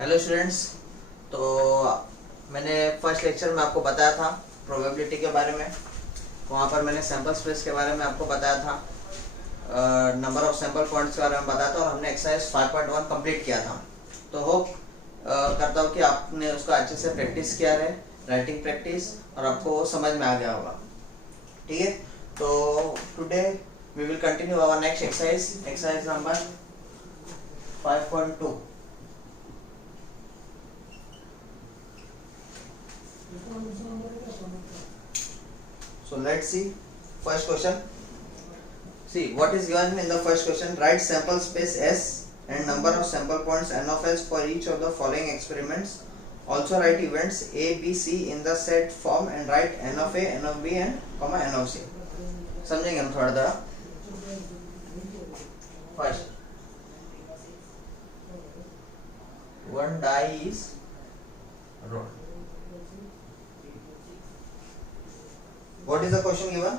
Hello students. तो मैंने first lecture में आपको बताया था प्रोबेबिलिटी के बारे में। वहाँ पर मैंने सैम्पल स्पेस के बारे में आपको बताया था, नंबर ऑफ सैम्पल पॉइंट्स के बारे में बताया था और हमने एक्सरसाइज 5.1 कंप्लीट किया था। तो होप करता हूँ कि आपने उसका अच्छे से प्रैक्टिस किया है, राइटिंग प्रैक्टिस, और आपको वो समझ में आ गया होगा। ठीक है, तो today we will continue our next exercise number 5.2। So let's see first question. See what is given in the first question. Write sample space S and number of sample points n of S for each of the following experiments. Also write events A, B, C in the set form and write n of A, n of B and comma n of C. समझेंगे हम थोड़ा थोड़ा। First, one die is rolled. What is the question given?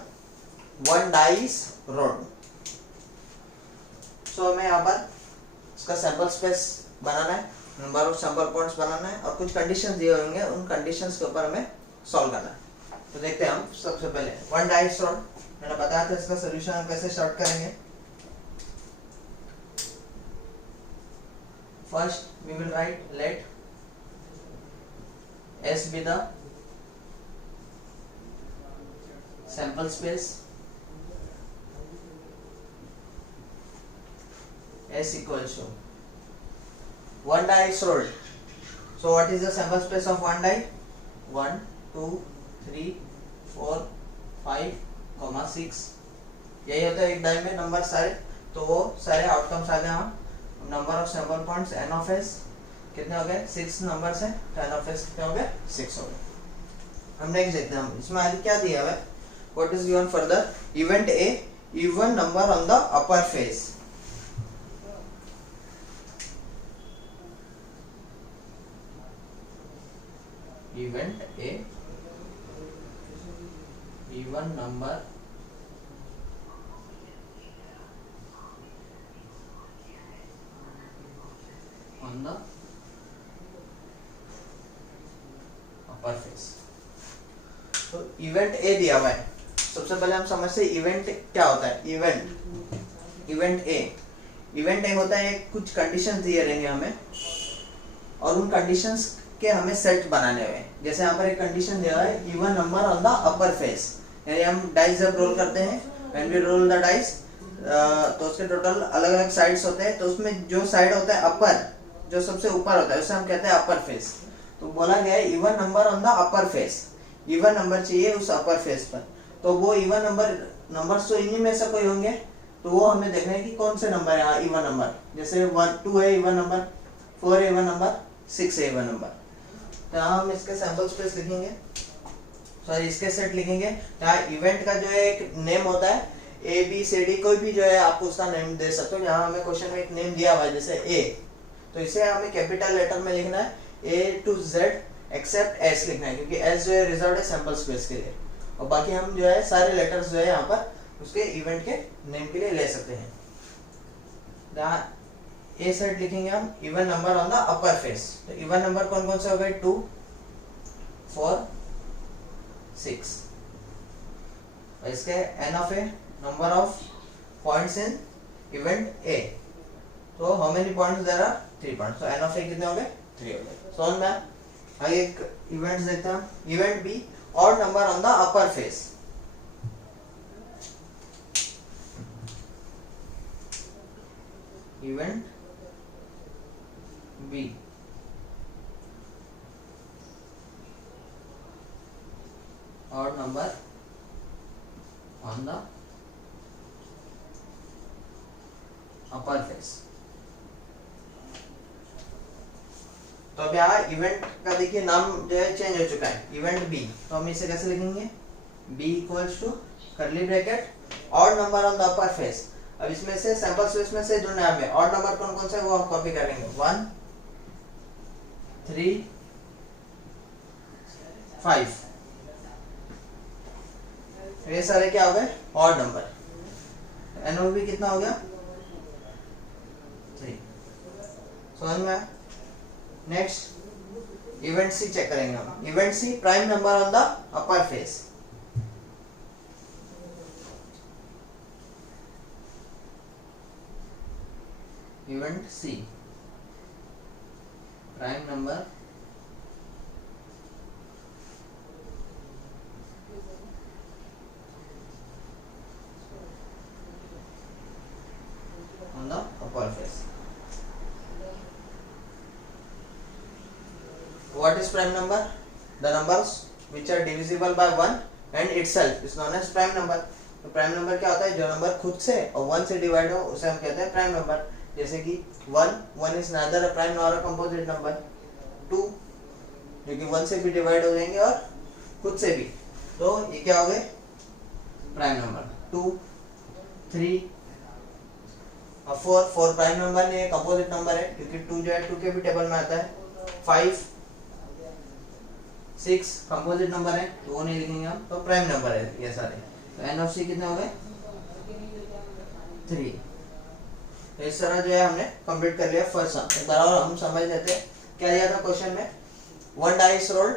One die is rolled. So हमें यहाँ पर इसका sample space बनाना है, number of sample points बनाना है और कुछ कंडीशंस दिए होंगे, उन कंडीशंस के ऊपर हमें सॉल्व करना है। तो देखते हैं हम सबसे पहले वन डाई इज रोल्ड। मैंने बताया था इसका सोल्यूशन हम कैसे स्टार्ट करेंगे। First we will write let S be the sample space, S equals to one die is rolled. So what is the sample space of one die? 1, 2, 3, 4, 5, 6। यही होता है एक डाई में नंबर सारे। तो वो सारे आउटकम्स आ गए। हम number of sample points n of s कितने हो गए? 6 नंबर्स है, तो n ऑफ s कितने हो गए? 6 हो गए। हम नेक्स्ट देखते हैं। हम इसमें आगे क्या दिया हुआ है? What is given further? Event A, even number on the upper face. Event A, even number on the upper face. तो इवेंट ए दिया हुआ है। सबसे पहले हम समझते हैं इवेंट क्या होता है। इवेंट ए होता है, कुछ कंडीशंस दिए रहेंगे हमें और उन कंडीशंस के हमें सेट बनाने हुए। जैसे यहाँ पर एक कंडीशन दिया है even number on the upper face, यानी हम डाइस जब रोल करते हैं, when we roll the dice, तो उसके टोटल अलग अलग साइड्स होते हैं। तो उसमें जो साइड होता है अपर, जो सबसे ऊपर होता है, उसे हम कहते हैं अपर फेस। तो बोला गया है even number on the upper face, even number चाहिए उस अपर फेस पर। तो वो इवन नंबर्स तो इन्हीं में से कोई होंगे, तो वो हमें देखना है कि कौन से नंबर है यहाँ इवन नंबर। जैसे 1, 2 है इवन नंबर, 4 है इवन नंबर, 6 है इवन नंबर। तो यहाँ हम इसके सैंपल स्पेस लिखेंगे, सॉरी इसके सेट लिखेंगे। यहाँ इवेंट का जो है एक नेम होता है, A, B, C, D, कोई भी जो है आपको उसका नेम दे सकते हो। यहाँ हमें क्वेश्चन में एक नेम दिया हुआ है जैसे A, तो इसे हमें कैपिटल लेटर में लिखना है, A to Z except S लिखना है, क्योंकि S जो है रिजर्व है सैंपल स्पेस के लिए। और बाकी हम जो है सारे लेटर्स जो है यहाँ पर उसके इवेंट के नेम के लिए ले सकते हैं। यहाँ ए सेट लिखेंगे हम even number on the upper face. तो इवन नंबर कौन कौन से हो गए? 2, 4, 6। और इसके N of A, number of points in event A. तो how many points there are? 3 points. तो एन ऑफ ए कितने हो गए? 3 हो गए। समझ में आया? आगे एक इवेंट्स देखते हैं। Event B, odd number on the upper face. Event B, odd number on the upper face. तो अब यहाँ इवेंट का देखिए नाम जो है चेंज हो चुका है, इवेंट बी। तो हम इसे कैसे लिखेंगे? B equals to curly bracket odd number on the upper face. अब इसमें से सैंपल स्पेस में से जो नाम है ऑड नंबर कौन कौन से वो हम कॉपी करेंगे। 1, 3, 5। ये सारे क्या हो गए? Odd number. एनओवी कितना हो गया? 3। समझ में आया? नेक्स्ट इवेंट सी चेक करेंगे हम। Event C prime number on the upper face. Event C prime number on the upper face. What is prime number? The numbers which are divisible by 1 and itself is known as prime number. तो prime number क्या होता है? जो number खुद से और 1 से divide हो उसे हम कहते हैं प्राइम नंबर। जैसे कि 1 is neither a prime nor a composite number. 2 जो कि 1 से भी डिवाइड हो जाएंगे और खुद से भी, तो ये क्या हो गए? Prime number. 2 3 और 4 प्राइम नंबर नहीं है, कंपोजिट नंबर है, क्योंकि 2 जो है 2 के भी टेबल में आता है। 5 6 कंपोजिट नंबर है, तो वो नहीं लिखेंगे हम, तो प्राइम नंबर है ये सारे। तो एन ऑफ सी कितने हो गए? 3। तो इस तरह जो है हमने कंप्लीट कर लिया फर्स्ट सम। एक बार और हम समझ लेते हैं क्या दिया था क्वेश्चन में। 1 डाइस रोल्ड,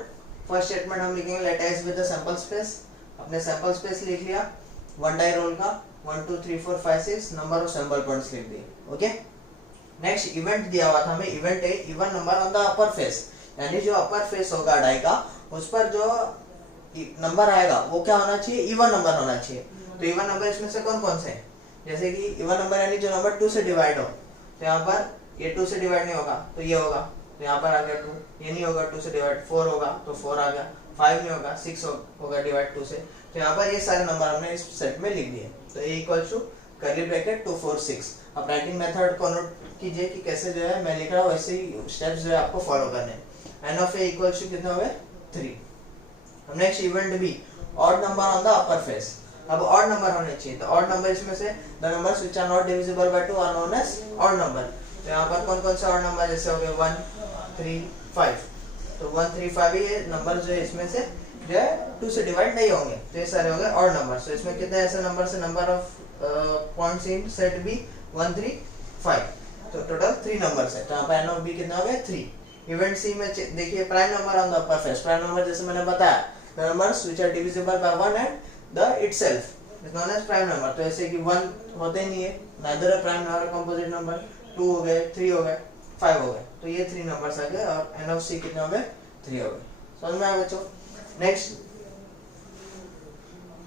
फर्स्ट स्टेटमेंट हम लिखेंगे let S with the sample space. अपने सैंपल स्पेस लिख लिया 1 डाई रोल का, 1 2 3 4 5 6 नंबर ऑफ सैंपल पॉइंट्स लिख दिए। ओके, नेक्स्ट इवेंट दिया हुआ था हमें। इवेंट है even number on the upper face, यानी जो अपर फेस होगा डाई का उस पर जो नंबर आएगा वो क्या होना चाहिए? इवन नंबर होना चाहिए। तो इवन नंबर इसमें से कौन कौन से हैं? जैसे कि इवन नंबर यानी जो नंबर 2 से डिवाइड हो, तो यहाँ पर ये 2 से डिवाइड नहीं होगा तो ये होगा, तो यहाँ पर आ गया 2। ये नहीं होगा 2 से डिवाइड, 4 होगा तो 4 आ गया। 5 नहीं होगा, 6 होगा डिवाइड 2 से। तो यहाँ पर ये सारे नंबर हमने इस सेट में लिख दिए। तो ए इक्वल टू कर्ली ब्रैकेट 2 4 6। अब राइटिंग मेथड को नोट कीजिए कि कैसे जो है मैं लिख रहा हूँ, वैसे ही स्टेप्स जो है आपको फॉलो करने हैं। N of A equal to कितना हो गया? 3। अब next event B odd number on the upper face. अब ऑड नंबर होने चाहिए, तो ऑड नंबर इसमें से the numbers which are not divisible by 2 are known as odd number. तो यहाँ पर कौन कौन से ऑड नंबर जैसे हो गए 1 3 5। तो 1 3 5 ये नंबर जो है इसमें से जो है 2 से डिवाइड नहीं होंगे, तो ये सारे हो गए ऑड नंबर। तो इसमें कितने ऐसे नंबर से number of points in set B 1 3 5, तो टोटल 3 नंबर्स है। तो यहाँ पर एन ऑफ बी कितना हो गया? 3। इवेंट सी में देखिए prime number on the upper face. Prime number जैसे मैंने बताया the numbers which are divisible by 1 and the itself is known as prime number। तो ऐसे कि 1 होते ही नहीं है, neither a prime nor a composite number। 2 हो गए, 3 हो गए, 5 हो गए, तो ये 3 नंबर्स आ गए और n of c कितने हो गए? 3 हो गए। समझ में आया बच्चों? Next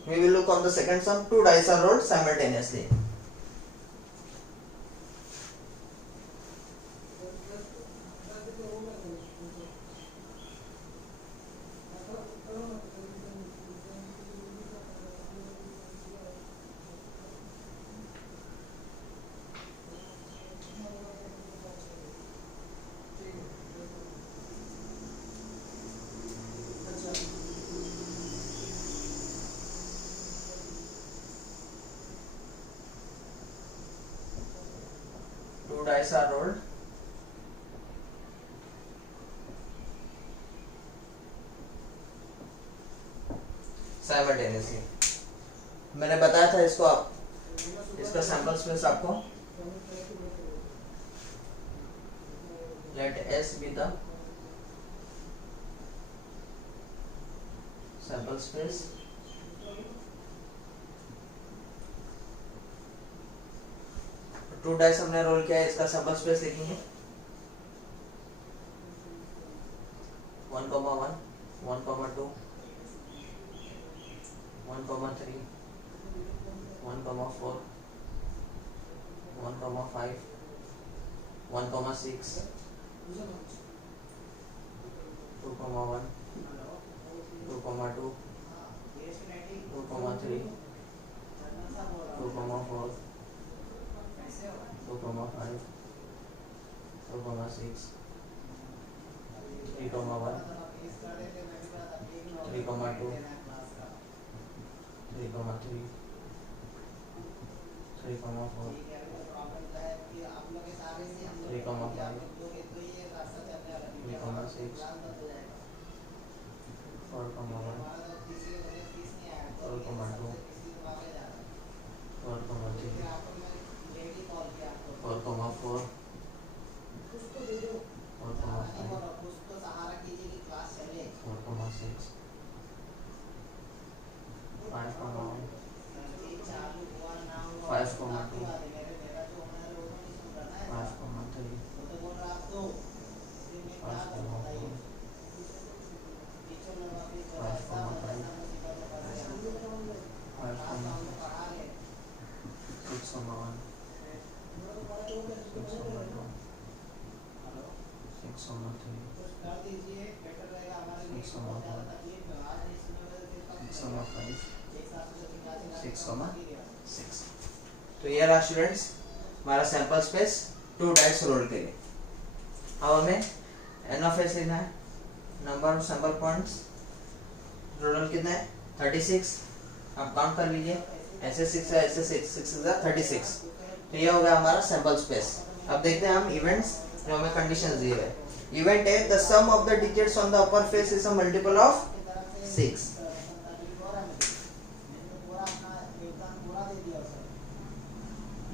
we will look on the second sum। 2 dice are rolled simultaneously। Dice are rolled simultaneously। मैंने बताया था इसको, आप इसका सैंपल स्पेस आपको let S be the sample space two dice हमने रोल किया है, इसका सैंपल स्पेस लिखेंगे 1 1 1 2 1 3 1 4 1 5 1 6 2 1 2 2 2 3 2 4 2 5 2 6 3 1 3 2 3 3 3 4 3 5 3 6 4 1 4 2 4 3 4 4 4 4 5 तो ये रहा स्टूडेंट्स हमारा सैंपल स्पेस 2 डाइस रोल के लिए। अब हमें एन ऑफ एस लेना है, number of sample points total कितना है 36। आप काउंट कर लीजिए, ऐसे 6 है, ऐसे 6 is 36। तो ये हो गया हमारा सैंपल स्पेस। अब देखते हैं हम इवेंट्स जो हमें कंडीशंस दिए हुए। इवेंट है the sum of the digits on the upper face is a multiple of 6।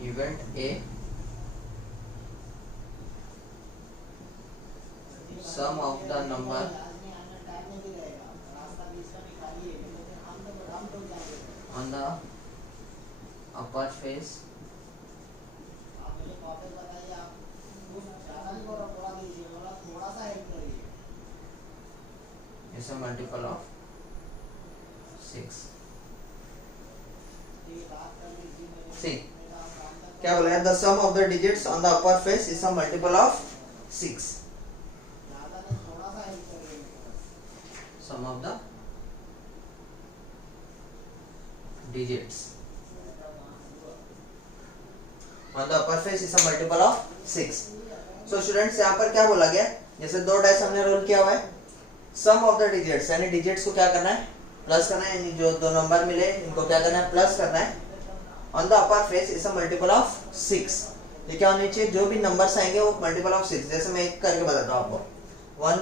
Event A sum of the number on the upper face is a multiple of 6। See, क्या बोला है? The sum of the digits on the upper face is a multiple of 6। Sum of the digits on the upper face is a multiple of 6। So students यहाँ पर क्या बोला गया? जैसे 2 dice हमने रोल किया हुआ है, सम ऑफ द डिजिट्स यानी डिजिट्स को क्या करना है प्लस करना है, यानी जो 2 नंबर मिले इनको क्या करना है प्लस करना है। On the upper face is a multiple of 6। ये क्या होनी चाहिए? जो भी नंबर्स आएंगे वो मल्टीपल ऑफ 6। जैसे मैं एक करके बताता हूँ आपको, 1,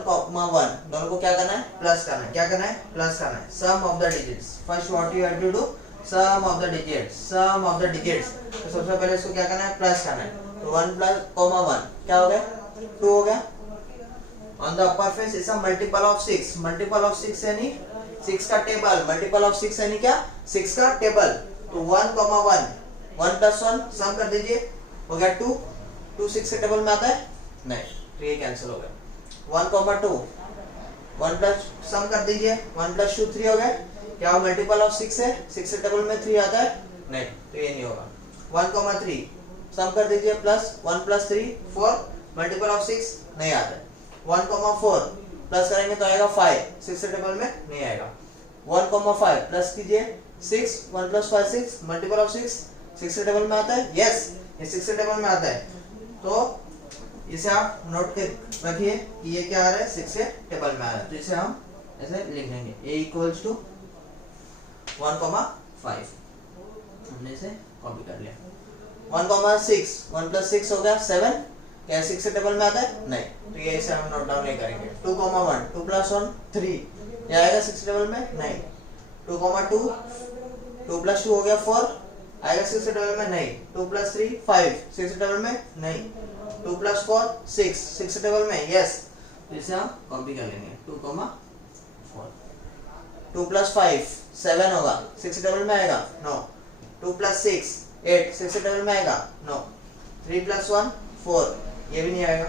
1 दोनों को क्या करना है प्लस करना है। क्या करना है? प्लस करना है। Sum of the digits, first what you have to do, sum of the digits, sum of the digits. तो सबसे पहले इसको क्या करना है प्लस करना है। तो 1 + 1 क्या हो गया 2 हो गया। On the upper face is a multiple of 6। Multiple of 6 यानी 6 का टेबल, मल्टीपल ऑफ 6 यानी क्या 6 का टेबल। तो 1, 1 1 + 1 सम कर दीजिए, हो गया 2। 2 6 के टेबल में आता है नहीं, तो ये कैंसिल हो गया। 1, 2 1 प्लस सम कर दीजिए, 1 + 2 3 हो गए। क्या मल्टीपल ऑफ 6 है? 6 के टेबल में 3 आता है नहीं, तो ये नहीं होगा। 1, 3 सम कर दीजिए, प्लस 1 + 3 4, मल्टीपल ऑफ 6 नहीं आता है। 1, 4 प्लस करेंगे तो आएगा 5, 6 के टेबल में नहीं आएगा। 1, 5 प्लस कीजिए 6, 1 + 5 6, मल्टीपल ऑफ 6 6 के टेबल में आता है। यस, ये 6 के टेबल में आता है। तो इसे आप नोट कर रखिए कि ये क्या आ रहा है 6 के टेबल में आ रहा है। तो इसे हम ऐसे लिख लेंगे a = 1, 5। हमने इसे कॉपी कर लिया। 1, 6 1 + 6 हो गया 7। क्या 6 के टेबल में आता है नहीं, तो ये इसे हम नोट डाउन नहीं करेंगे। 2, 1 2 + 1 3 ये आएगा 6 के टेबल में नहीं। 2, 2 2 + 2 हो गया 4, आएगा 6 के टेबल में नहीं। 2 + 3 5 6 के टेबल में नहीं। 2 + 4 6 6 के टेबल में यस, तो इसे हम कॉपी कर लेंगे। 2, 4 2 + 5 7 होगा 6 के टेबल में आएगा नो। 2 + 6 8 6 के टेबल में आएगा नो। 3 + 1 4 ये भी नहीं आएगा।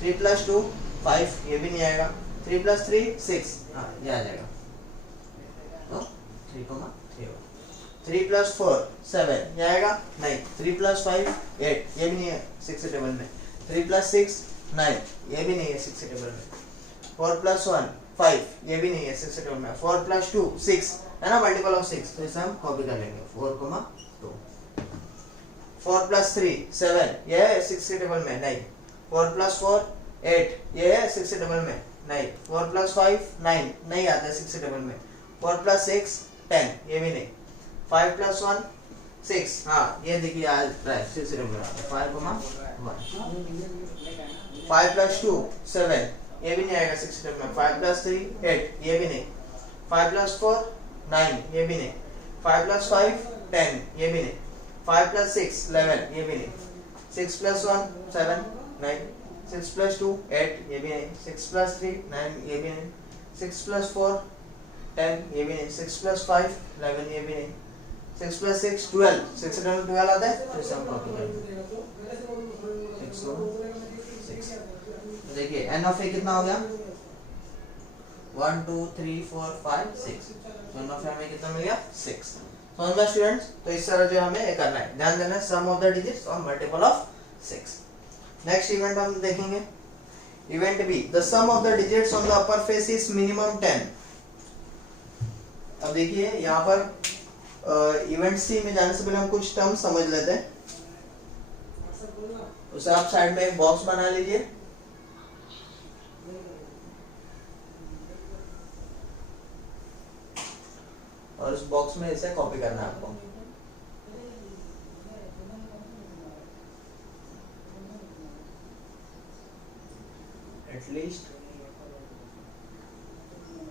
3 + 2 5 ये भी नहीं आएगा। 3 + 3 6 हाँ ये आ जाएगा। तो 3, 3 होगा। 3 + 4 7 ये आएगा नहीं। 3 + 5 8 ये भी नहीं है 6 के टेबल में। 3 + 6 9 ये भी नहीं है 6 के टेबल में। 4 + 1 5 ये भी नहीं है 6 के टेबल में। 4 + 2 6 है ना मल्टीपल ऑफ 6, तो इसे हम कॉपी कर लेंगे। 4, 2 4 + 3 7 ये है 6 के टेबल में नहीं। 4 + 4 8 ये है 6 के टेबल में नहीं। 4 + 5 9 नहीं आता है 6 के टेबल में। 4 + 6 10 ये भी नहीं। 5 + 1 6 हाँ ये देखिए आ रहा है 6 के टेबल में। 5, 1 5 + 2 7 ये भी नहीं आएगा 6 के टेबल में। 5 + 3 8 ये भी नहीं। 5 + 4 9 ये भी नहीं। 5 + 5 10 ये भी नहीं। 5 + 6 11 ये भी नहीं। 6 + 1 7 9 6 + 2 8 ये भी नहीं। 6 + 3 9 ये भी नहीं। 6 + 4 10 ये भी नहीं। 6 + 5 11 ये भी नहीं। 6 + 6 12 6 से 12 आता है, तो इसे हम कॉपी करेंगे। 6 देखिए एन ऑफ ए कितना हो गया 1 2 3 4 5 6। तो एन ऑफ ए हमें कितना मिल गया 6। समझ में स्टूडेंट्स? तो इस तरह जो हमें ये करना है, ध्यान देना है सम ऑफ द डिजिट्स और मल्टीपल ऑफ 6। नेक्स्ट इवेंट हम देखेंगे event B the sum of the digits on the upper face is minimum 10। अब देखिए यहाँ पर इवेंट सी में जाने से पहले हम कुछ टर्म समझ लेते हैं। उसे आप साइड में एक बॉक्स बना लीजिए। और उस बॉक्स में इसे कॉपी करना है आपको। At least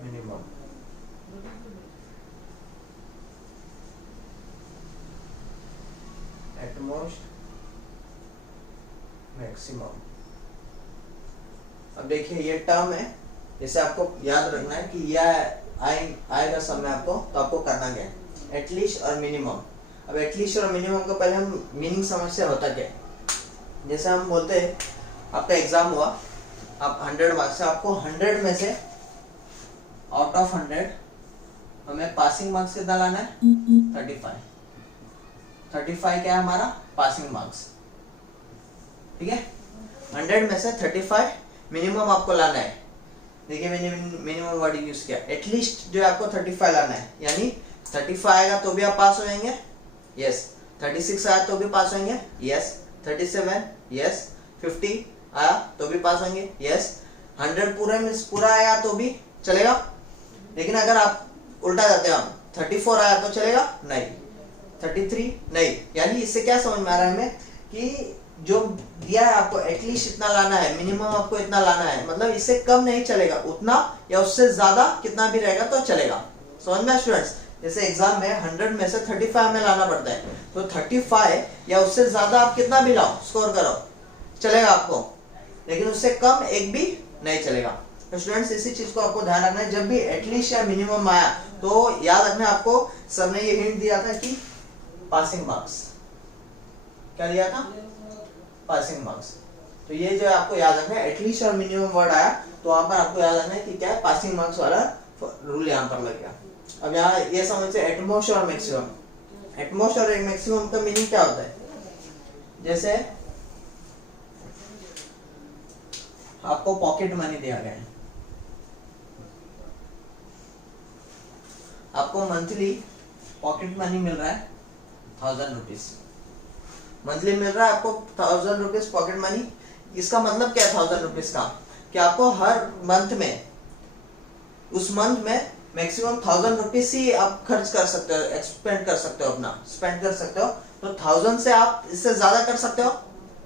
minimum, at most maximum. अब देखिए ये टर्म है, जैसे आपको याद रखना है कि यह आएगा समय आपको, तो आपको करना क्या है, एटलीस्ट और मिनिमम। अब एटलीस्ट और मिनिमम को पहले हम मीनिंग समझते होता क्या है। जैसे हम बोलते हैं आपका एग्जाम हुआ, आप 100 मार्क्स से, आपको 100 में से आउट ऑफ 100 हमें पासिंग मार्क्स कितना लाना है, 35। 35 क्या है हमारा पासिंग मार्क्स, ठीक है। 100 में से 35 मिनिमम आपको लाना है। देखिए मैंने मिनिमम वर्ड यूज किया, एटलीस्ट जो है आपको 35 लाना है, यानी 35 आएगा तो भी आप पास हो जाएंगे, यस। 36 आया तो भी पास होंगे, यस। 37, यस। 50 आया तो भी पास होंगे, यस। 100 पूरा आया तो भी चलेगा। लेकिन अगर आप उल्टा जाते हो, 34 आया तो चलेगा नहीं, 33 नहीं। यानी इससे क्या समझ में आ रहा है हमें कि जो दिया है आपको एटलीस्ट इतना लाना है, मिनिमम आपको इतना लाना है, मतलब इससे कम नहीं चलेगा, उतना या उससे ज्यादा कितना भी रहेगा तो चलेगा। समझ में स्टूडेंट्स, जैसे एग्जाम में 100 में से 35 में लाना पड़ता है, तो 35 या उससे ज्यादा आप कितना भी लाओ, स्कोर करो, चलेगा आपको, लेकिन उससे कम एक भी नहीं चलेगा। तो स्टूडेंट्स इसी चीज को आपको ध्यान रखना है, जब भी एटलीस्ट या मिनिमम आया तो याद रखना, आपको सर ने ये हिंट दिया था कि पासिंग मार्क्स, क्या दिया था, पासिंग मार्क्स। तो ये जो है आपको याद रखना है, एटलीस्ट और मिनिमम वर्ड आया तो वहां पर आपको याद रखना है कि क्या है, पासिंग मार्क्स वाला रूल यहाँ पर लग गया। अब यहाँ ये समझते हैं एटमोस्ट और मैक्सिमम। एटमोस्ट और मैक्सिमम का मीनिंग क्या होता है, जैसे आपको पॉकेट मनी दिया गया है, आपको मंथली पॉकेट मनी मिल रहा है 1000 रुपीज, मंथली मिल रहा है आपको 1000 रुपीज पॉकेट मनी। इसका मतलब क्या है 1000 रुपीज का, कि आपको हर मंथ में, उस मंथ में मैक्सिमम 1000 रुपीज ही आप खर्च कर सकते हो, एक्सपेंड कर सकते हो, अपना स्पेंड कर सकते हो। तो 1000 से आप इससे ज्यादा कर सकते हो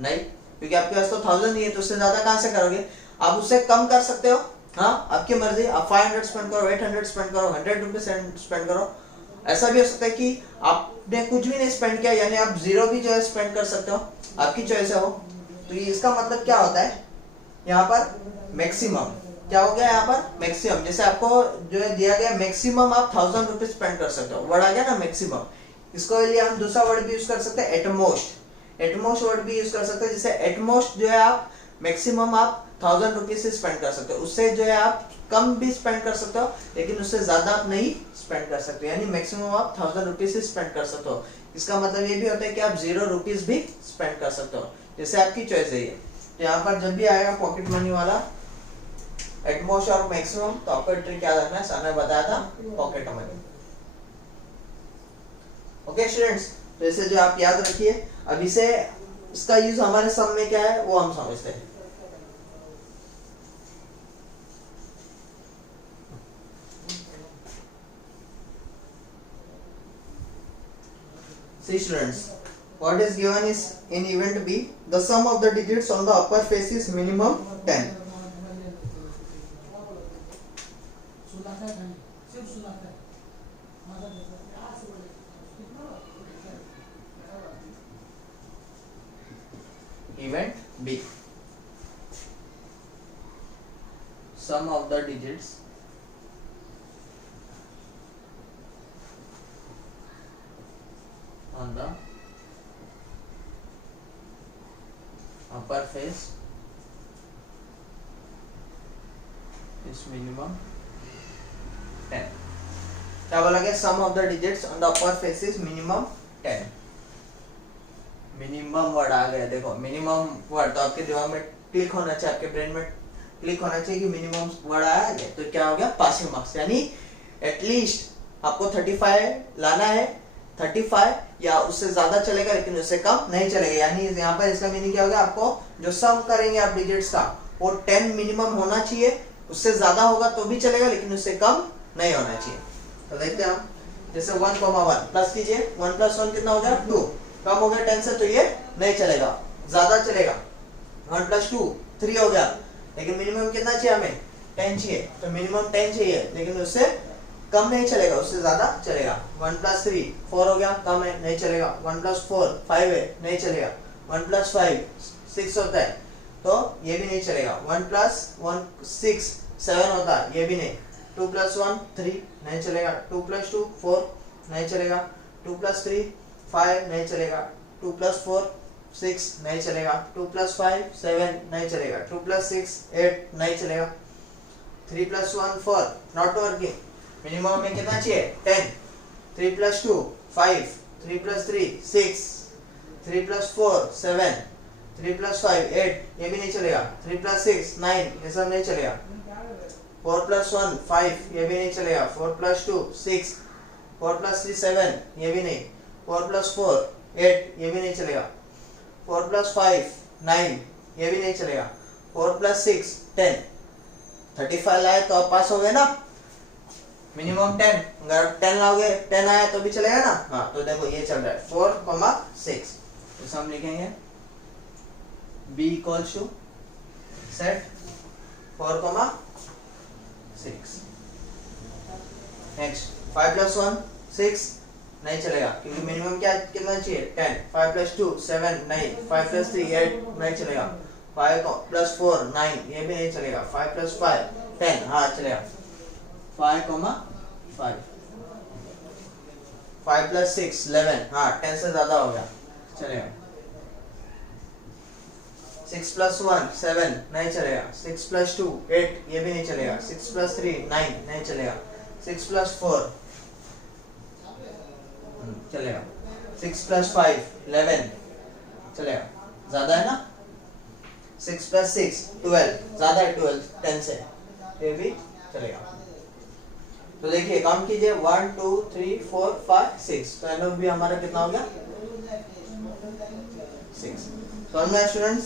नहीं, क्योंकि आपके पास तो 1000 ही है, तो उससे ज्यादा कहां से करोगे। आप उससे कम कर सकते हो, हाँ आपकी मर्जी, आप 500 स्पेंड करो, 800 स्पेंड करो, 100 रुपीज स्पेंड करो। ऐसा भी हो सकता है कि आपने कुछ भी नहीं स्पेंड किया, यानी आप जीरो भी जो है स्पेंड कर सकते हो, आपकी चॉइस है वो। तो ये इसका मतलब क्या होता है, यहाँ पर मैक्सिमम क्या हो गया, यहाँ पर मैक्सिमम। जैसे आपको जो है दिया गया मैक्सिमम आप 1000 रुपीज स्पेंड कर सकते हो, वर्ड आ गया ना मैक्सिमम। इसको लिए हम दूसरा वर्ड भी यूज कर सकते हैं, एटमोस्ट। एटमोस्ट वर्ड भी यूज कर सकते हैं, जैसे एटमोस्ट जो है आप मैक्सिमम आप 1000 रुपीज से स्पेंड कर सकते हो, उससे जो है आप कम भी स्पेंड कर सकते हो, लेकिन उससे ज्यादा आप नहीं स्पेंड कर सकते, यानी मैक्सिमम आप 1000 रुपीज से स्पेंड कर सकते हो। इसका मतलब ये भी होता है कि आप 0 रुपीज भी स्पेंड कर सकते हो, जैसे आपकी चॉइस है ये। तो यहाँ पर जब भी आएगा पॉकेट मनी वाला एटमोस्ट और मैक्सिमम, तो आपको ट्रिक याद रखना है, सर ने बताया था पॉकेट मनी। ओके स्टूडेंट्स, तो इसे जो आप याद रखिए। अब इसे, इसका यूज हमारे सम में क्या है वो हम समझते हैं। See students, what is given is in event B, the sum of the digits on the upper face is minimum 10. Event B, sum of the digits on the upper face is minimum 10. क्या बोला गया, sum of the digits on the upper face is minimum 10। Minimum word आ गया, देखो minimum word तो आपके दिमाग में क्लिक होना चाहिए, आपके ब्रेन में क्लिक होना चाहिए कि मिनिमम वर्ड आया है, तो क्या हो गया पासिंग मार्क्स, यानी एटलीस्ट आपको 35 लाना है, 35 या उससे ज्यादा चलेगा लेकिन उससे कम नहीं चलेगा। यानी यहाँ पर इसका मीनिंग क्या हो गया, आपको जो सम करेंगे आप डिजिट्स का वो 10 मिनिमम होना चाहिए, उससे ज्यादा होगा तो भी चलेगा लेकिन उससे कम नहीं होना चाहिए। तो देखते हैं हम, जैसे 1,1 प्लस कीजिए, 1 + 1 कितना हो गया 2, कम हो गया 10 से तो ये नहीं चलेगा, ज्यादा चलेगा। 1 + 2 3 हो गया, लेकिन मिनिमम कितना चाहिए हमें 10 चाहिए, तो मिनिमम 10 चाहिए लेकिन उससे कम नहीं चलेगा, उससे ज्यादा चलेगा। 1 + 3 4 हो गया, कम है नहीं चलेगा। 1 + 4 5 है नहीं चलेगा। 1 + 5 6 होता है तो ये भी नहीं चलेगा। 1 + 1 6 7 होता है, ये भी नहीं। 2 + 1 3 नहीं चलेगा। 2 + 2 4 नहीं चलेगा। 2 + 3 5 नहीं चलेगा। 2 + 4 6 नहीं चलेगा। 2 + 5 7 नहीं चलेगा। 2 + 6 8 नहीं चलेगा। 3 + 1 4 नॉट वर्किंग। मिनिमम में कितना चाहिए 10। 3 + 2 5, 3 + 3 6, 3 + 4 7, 3 + 5 8, ये भी नहीं चलेगा। 3 + 6 9, ये सब नहीं चलेगा। 4 + 1 5, ये भी नहीं चलेगा। 4 + 2 6, 4 + 3 7, ये भी नहीं। 4 + 4 8, ये भी नहीं चलेगा। 4 + 5 9, ये भी नहीं चलेगा। 4 + 6 10। 35 लाए तो आप पास हो गए ना, मिनिमम 10। अगर 10 लाओगे 10 आया तो भी चलेगा ना। हाँ, तो देखो ये चल रहा है 4,6, तो हम लिखेंगे b = सेट 4,6। नेक्स्ट 5 + 1 6 नहीं चलेगा क्योंकि मिनिमम क्या कितना चाहिए 10। 5 + 2 7 नहीं। 5 + 3 8 नहीं चलेगा। 5 + 4 9, ये भी नहीं चलेगा। 5 + 5 10, हाँ चलेगा। 5,5 5 + 6 11, हाँ 10 से ज्यादा हो गया चलेगा। 6 + 1 7 नहीं चलेगा। 6 + 2 8, ये भी नहीं चलेगा। 6 + 3 9 नहीं चलेगा। 6 + 4 चलेगा। 6 + 5 11 चलेगा, ज्यादा है ना। 6 + 6 12, ज्यादा है 12 10 से, ये भी चलेगा। तो देखिए काउंट कीजिए 1 2 3 4 5 6, तो एन ऑफ बी हमारा कितना हो गया 6। समझ में स्टूडेंट्स,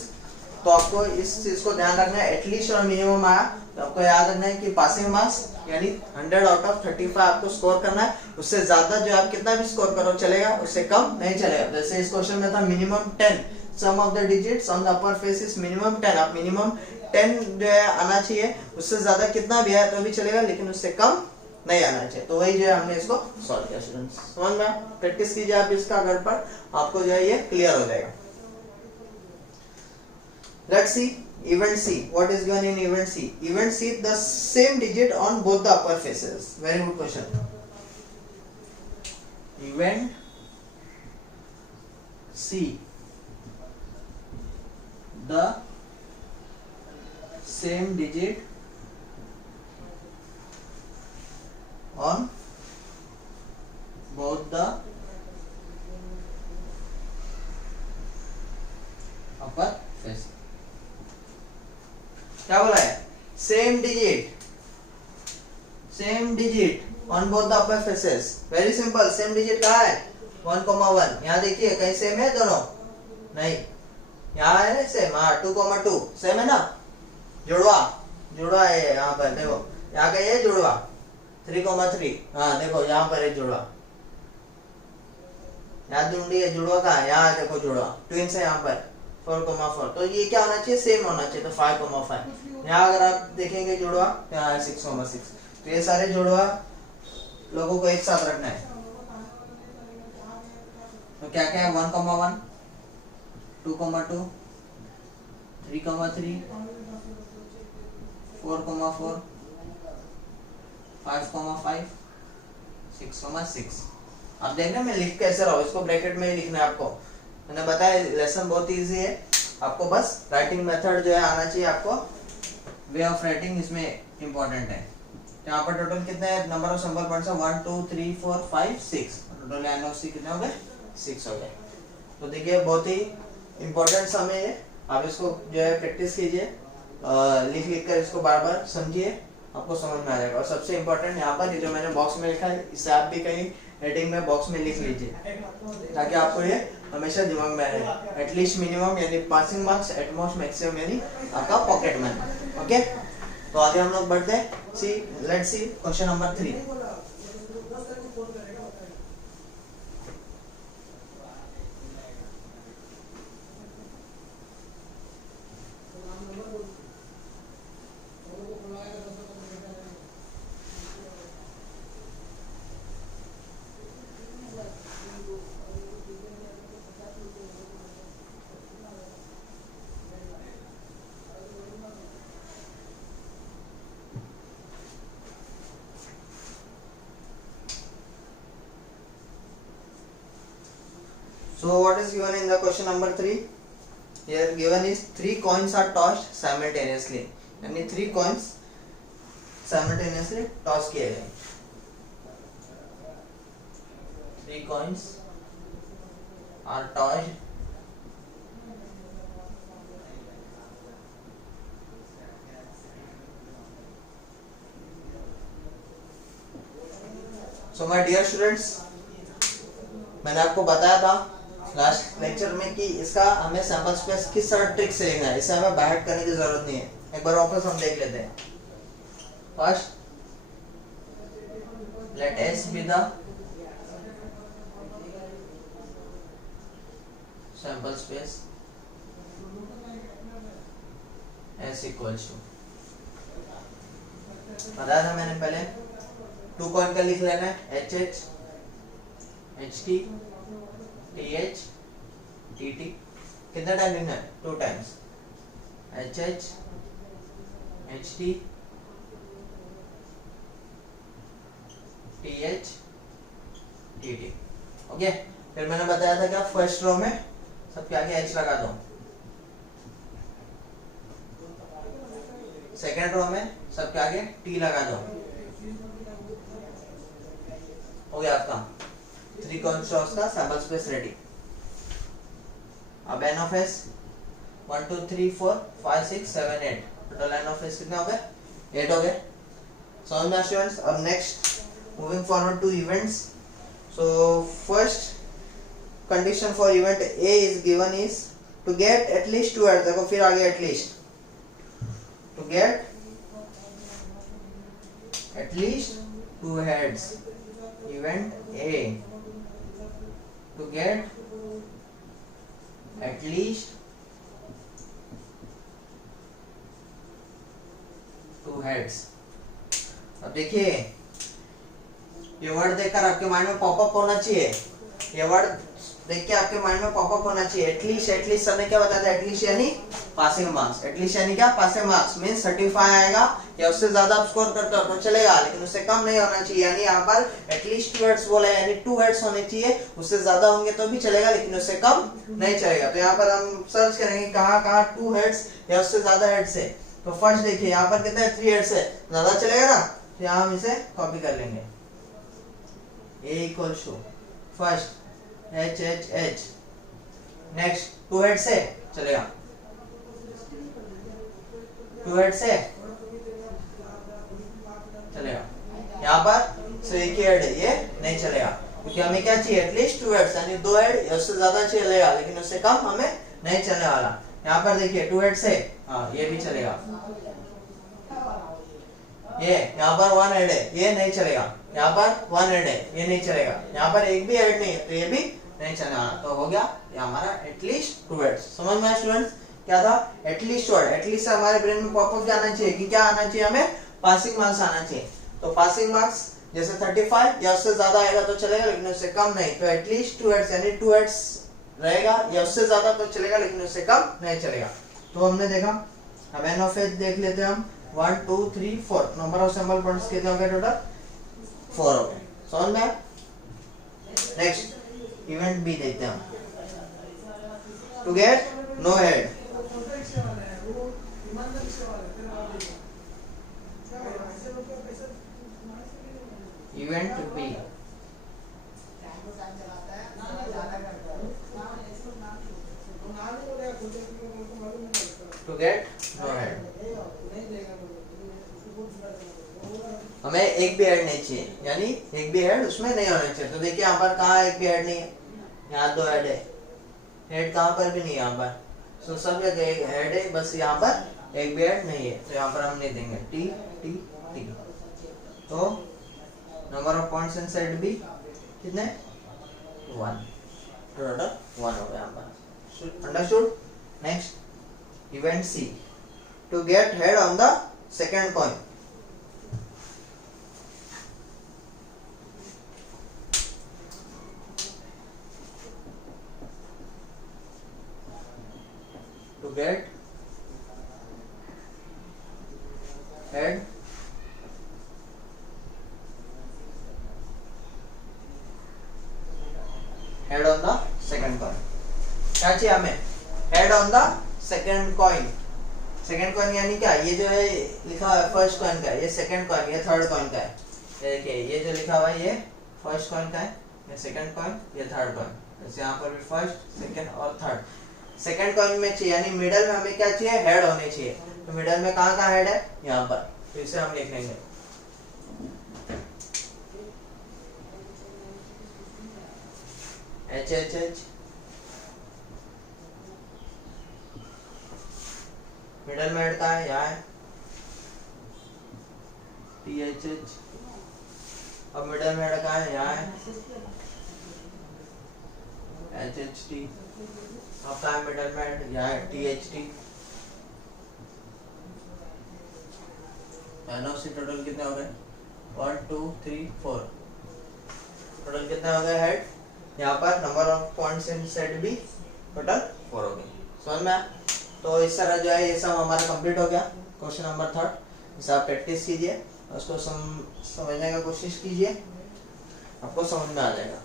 तो आपको इस चीज को ध्यान रखना है, एटलीस्ट और मिनिमम आया तो आपको याद रखना है कि पासिंग मार्क्स यानी 100 आउट ऑफ 35 आपको स्कोर करना है। उससे ज्यादा जो आप कितना भी स्कोर करो चलेगा, उससे कम नहीं चलेगा। जैसे इस क्वेश्चन में था minimum 10, sum of the digits on the upper face is minimum 10। आप मिनिमम 10 जो है आना चाहिए, उससे ज्यादा कितना भी आया तो भी चलेगा लेकिन उससे कम नहीं आना चाहिए। तो वही जो है हमने इसको सॉल्व किया स्टूडेंट्स। समझ में, प्रैक्टिस कीजिए आप इसका घर पर, आपको जो है ये क्लियर हो जाएगा। Let's see event C. What is given in event C? Event C, the same digit on both the upper faces. Very good question. Event C, the same digit on both the upper face. क्या बोला है, same digit on both the upper faces. Very simple, same digit कहाँ है 1,1। यहाँ देखिए कहीं same है दोनों, नहीं यहाँ है सेम। हाँ 2,2 सेम है ना, जुड़वा है यहाँ पर। देखो यहाँ का ये जुड़वा 3,3, हाँ देखो यहाँ पर है जुड़वा, यहाँ ढूंढी है जुड़वा कहाँ है, यहाँ देखो जुड़वा ट्विंस है यहाँ पर 4,4। तो ये क्या होना चाहिए, सेम होना चाहिए, तो 5,5। यहाँ अगर आप देखेंगे जुड़वा यहाँ है 6,6। तो ये सारे जुड़वा लोगों को एक साथ रखना है। तो क्या क्या है 1,1 2,2 3,3 4,4 5,5 6,6। आप देख रहे हैं मैं लिख कैसे रहा हूँ, इसको ब्रैकेट में ही लिखना है आपको। मैंने बताया लेसन बहुत इजी है, आपको बस राइटिंग मेथड जो है आना चाहिए, आपको वे ऑफ राइटिंग इसमें इंपॉर्टेंट है। यहाँ पर टोटल कितने नंबर ऑफ सिंबल पॉइंट्स है 1 2 3 4 5 6, टोटल एन ऑफ सी कितने हो गए 6 हो गए। तो देखिए बहुत ही इंपॉर्टेंट समय है, आप इसको जो है प्रैक्टिस कीजिए। लिख लिख कर इसको बार बार समझिए, आपको समझ में आ जाएगा। और सबसे इम्पोर्टेंट यहाँ पर ये जो मैंने बॉक्स में लिखा है, इसे आप भी कहीं हेडिंग में बॉक्स में लिख लीजिए, ताकि आपको ये हमेशा दिमाग में रहे। एटलीस्ट मिनिमम यानी पासिंग मार्क्स, एटमोस्ट मैक्सिमम यानी आपका पॉकेट मनी। ओके, तो आगे हम लोग बढ़ते हैं। See let's see question number 3। So what is given in the question number 3? Here given is 3 coins are tossed simultaneously, यानी 3 coins simultaneously toss किए गए। 3 coins are tossed so my dear students, मैंने आपको बताया था लास्ट लेक्चर में कि इसका हमें सैंपल स्पेस किस तरह ट्रिक से लिखना है। इसे हमें बाहर करने की जरूरत नहीं है, एक बार वापस हम देख लेते हैं। First let S be the sample space S equals to, बताया था मैंने पहले 2 कॉइन का लिख लेना है, H H H T T H T T, कितना टाइम लिखना है? 2 times, H H H T T H T T. Okay, फिर मैंने बताया था क्या फर्स्ट रो में सबके आगे एच लगा दो, सेकेंड रो में सबके आगे टी लगा दो, हो गया आपका 3 कॉइन्स का सैंपल स्पेस रेडी। अब n of s 1 2 3 4 5 6 7 8, total n of s कितने हो गए? 8 हो गए। समझ में स्टूडेंट्स? अब next moving forward to events. So first condition for event a is given is to get at least 2 heads. देखो फिर आगे at least, to get at least 2 heads, event a to get at least 2 heads। अब देखिए ये word देखकर आपके mind में popup होना चाहिए, ये वर्ड देख के आपके माइंड में पॉपअप होना चाहिए। एटलीस्ट, एटलीस्ट सर ने क्या बताया था? एटलीस्ट यानी पासिंग मार्क्स, एटलीस्ट यानी क्या? पासिंग मार्क्स मींस 35 आएगा या उससे ज्यादा आप स्कोर करते हो तो चलेगा, लेकिन उससे कम नहीं होना चाहिए। यानी यहाँ पर एटलीस्ट 2 हेड्स बोला है, यानी 2 हेड्स होने चाहिए, उससे ज्यादा होंगे तो भी चलेगा लेकिन उससे कम नहीं चलेगा। तो यहाँ पर हम सर्च करेंगे कहाँ कहाँ 2 हेड्स या उससे ज्यादा हेड्स है। तो फर्स्ट देखिए यहाँ पर कितना है? 3 हेड्स है, ज्यादा चलेगा ना, तो यहाँ हम इसे कॉपी कर लेंगे। a equals to first H H H, next 2 head से चलेगा, 2 हेड से चलेगा। यहाँ पर से एक ही हेड है, ये नहीं चलेगा क्योंकि हमें क्या चाहिए? एटलीस्ट 2 हेड्स यानी 2 हेड या उससे ज्यादा चलेगा लेकिन उससे कम हमें नहीं चलने वाला। यहाँ पर देखिए 2 हेड से, हाँ ये भी चलेगा। ये यहाँ पर 1 हेड है, ये नहीं चलेगा। यहाँ पर 1 हेड है, ये नहीं चलेगा। यहाँ पर एक भी हेड नहीं है तो ये भी नहीं चलने वाला। तो हो गया ये हमारा एटलीस्ट 2 हेड्स। समझ में आया स्टूडेंट्स? क्या था? एटलीस्ट वर्ड, एटलीस्ट से हमारे ब्रेन में पॉपअप क्या आना चाहिए कि क्या आना चाहिए? हमें पासिंग मार्क्स आना चाहिए। तो पासिंग मार्क्स जैसे 35 या उससे ज्यादा आएगा तो चलेगा लेकिन उससे कम नहीं। तो एटलीस्ट 2 हेड्स यानी 2 हेड्स रहेगा या उससे ज्यादा तो चलेगा लेकिन उससे कम नहीं चलेगा। तो हमने देखा। अब एन ऑफ एच देख लेते हैं हम। 1 2 3 4 नंबर ऑफ सैंपल पॉइंट्स कितने हो गए? टोटल 4 हो गए। समझ में? नेक्स्ट इवेंट बी देखते हैं हम। To get no head, event B to get no head. हमें एक भी हेड नहीं चाहिए, यानी एक भी हेड उसमें नहीं होना चाहिए। तो देखिए यहाँ पर कहाँ एक भी हेड नहीं है, यहाँ 2 हेड है, हेड कहाँ पर भी नहीं है यहाँ पर, तो सब जगह एक हेड है, बस यहाँ पर एक भी हेड नहीं है, तो यहाँ पर हम नहीं देंगे टी टी टी। तो number of points in set B कितने, 1, टोटल 1 हो गया यहाँ पर। Understood. Next event C, to get head on the second coin. to get head head on the second coin। क्या चाहिए हमें, head on the second coin। Second coin यानी क्या, ये जो है लिखा हुआ है फर्स्ट कॉइन का है, ये सेकंड कॉइन, ये थर्ड कॉइन का है। ये देखिए ये जो लिखा हुआ है ये फर्स्ट कॉइन का है, ये सेकंड कॉइन, ये थर्ड कॉइन। जैसे यहाँ पर भी फर्स्ट सेकंड और थर्ड। सेकंड कॉइन में चाहिए यानी मिडल में हमें क्या चाहिए, हेड होने चाहिए। तो मिडल में कहाँ कहाँ हेड है, यहाँ पर, तो इसे हम लिख लेंगे एच एच एच। मिडल में हेड कहाँ है, यहाँ है टी एच एच। अब मिडल में हेड कहाँ है, यहाँ है एच एच टी। अब कहाँ है मिडल में हेड, यहाँ है टी एच टी। सी टोटल कितने हो गए, 1 2 3 4, टोटल कितने हो गए हेड। यहाँ पर number of points in set B total 4 हो गए। समझ में आया। तो इस तरह जो है ये सब हमारा कंप्लीट हो गया क्वेश्चन नंबर 3। इसे आप प्रैक्टिस कीजिए, उसको समझने का कोशिश कीजिए, आपको समझ में आ जाएगा।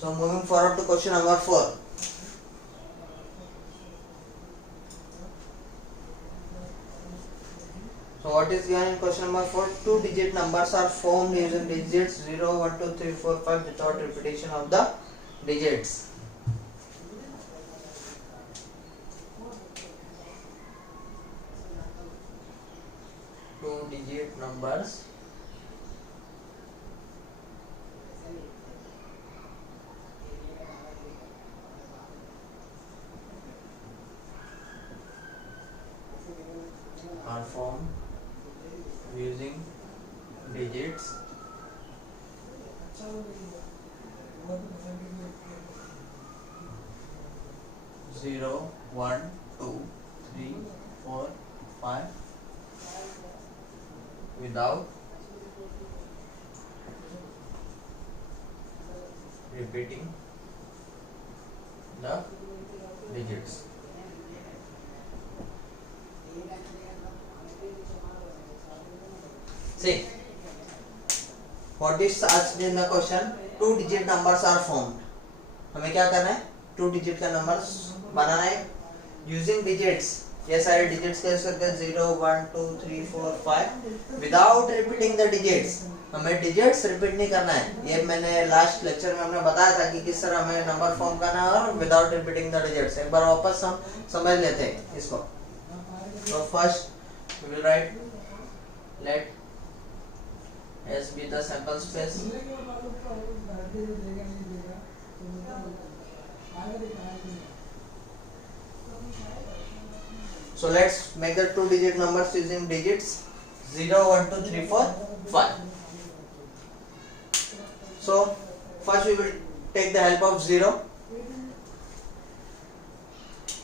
So moving forward to question number 4. So what is given in question number 4? 2-digit numbers are formed using digits 0, 1, 2, 3, 4, 5 without repetition of the digits. Two-digit numbers are formed using digits 0, 1, 2, 3, 4, 5 without repeating the digits. See, what is asked in the question? 2-digit numbers are formed. हमें क्या करना है, 2-digit का numbers बनाना है using digits. ये सारे digits कह सकते हैं 0, 1, 2, 3, 4, 5 विदाउट रिपीटिंग द डिजिट्स। हमें डिजिट्स रिपीट नहीं करना है। ये मैंने लास्ट लेक्चर में हमने बताया था कि किस तरह हमें नंबर फॉर्म करना है और विदाउट रिपीटिंग द डिजिट्स। एक बार वापस हम समझ लेते हैं इसको। तो first we will write let S be the sample space. So let's make the 2-digit numbers using digits 0, 1, 2, 3, 4, 5. So first we will take the help of 0.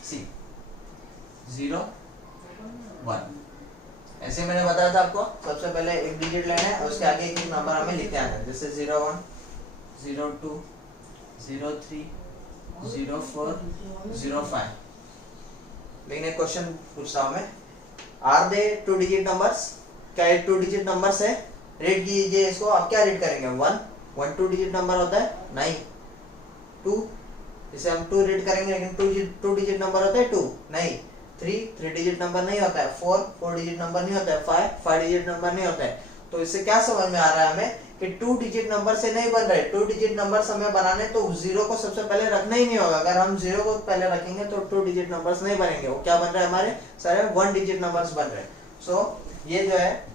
See 0, 1. ऐसे मैंने बताया था आपको, सबसे पहले एक डिजिट लेना है और उसके आगे एक नंबर हमें लिखते आना है। जैसे 01, 02, 03, 04, 05। लेकिन एक क्वेश्चन पूछ रहा हूं मैं, आर दे 2-digit नंबर्स? क्या ये 2-digit नंबर्स है? रीड कीजिए इसको। आप क्या रीड करेंगे? 1 2-digit नंबर होता है? नहीं। 2 इसे हम 2 रीड करेंगे, लेकिन 2 डिजिट नंबर होता है 2 नहीं, 3 डिजिट नंबर नहीं होता है, 4 डिजिट नंबर नहीं होता है, 5 डिजिट नंबर नहीं होता है। तो इससे क्या समझ में आ रहा है हमें कि 2 डिजिट नंबर से नहीं बन रहे। 2 डिजिट नंबर हमें बनाने तो 0 को सबसे पहले रखना ही नहीं होगा। अगर हम 0 को पहले रखेंगे तो 2 डिजिट नंबर्स नहीं बनेंगे। वो क्या बन रहे हैं हमारे सारे 1 डिजिट नंबर्स बन रहे हैं। सो ये जो है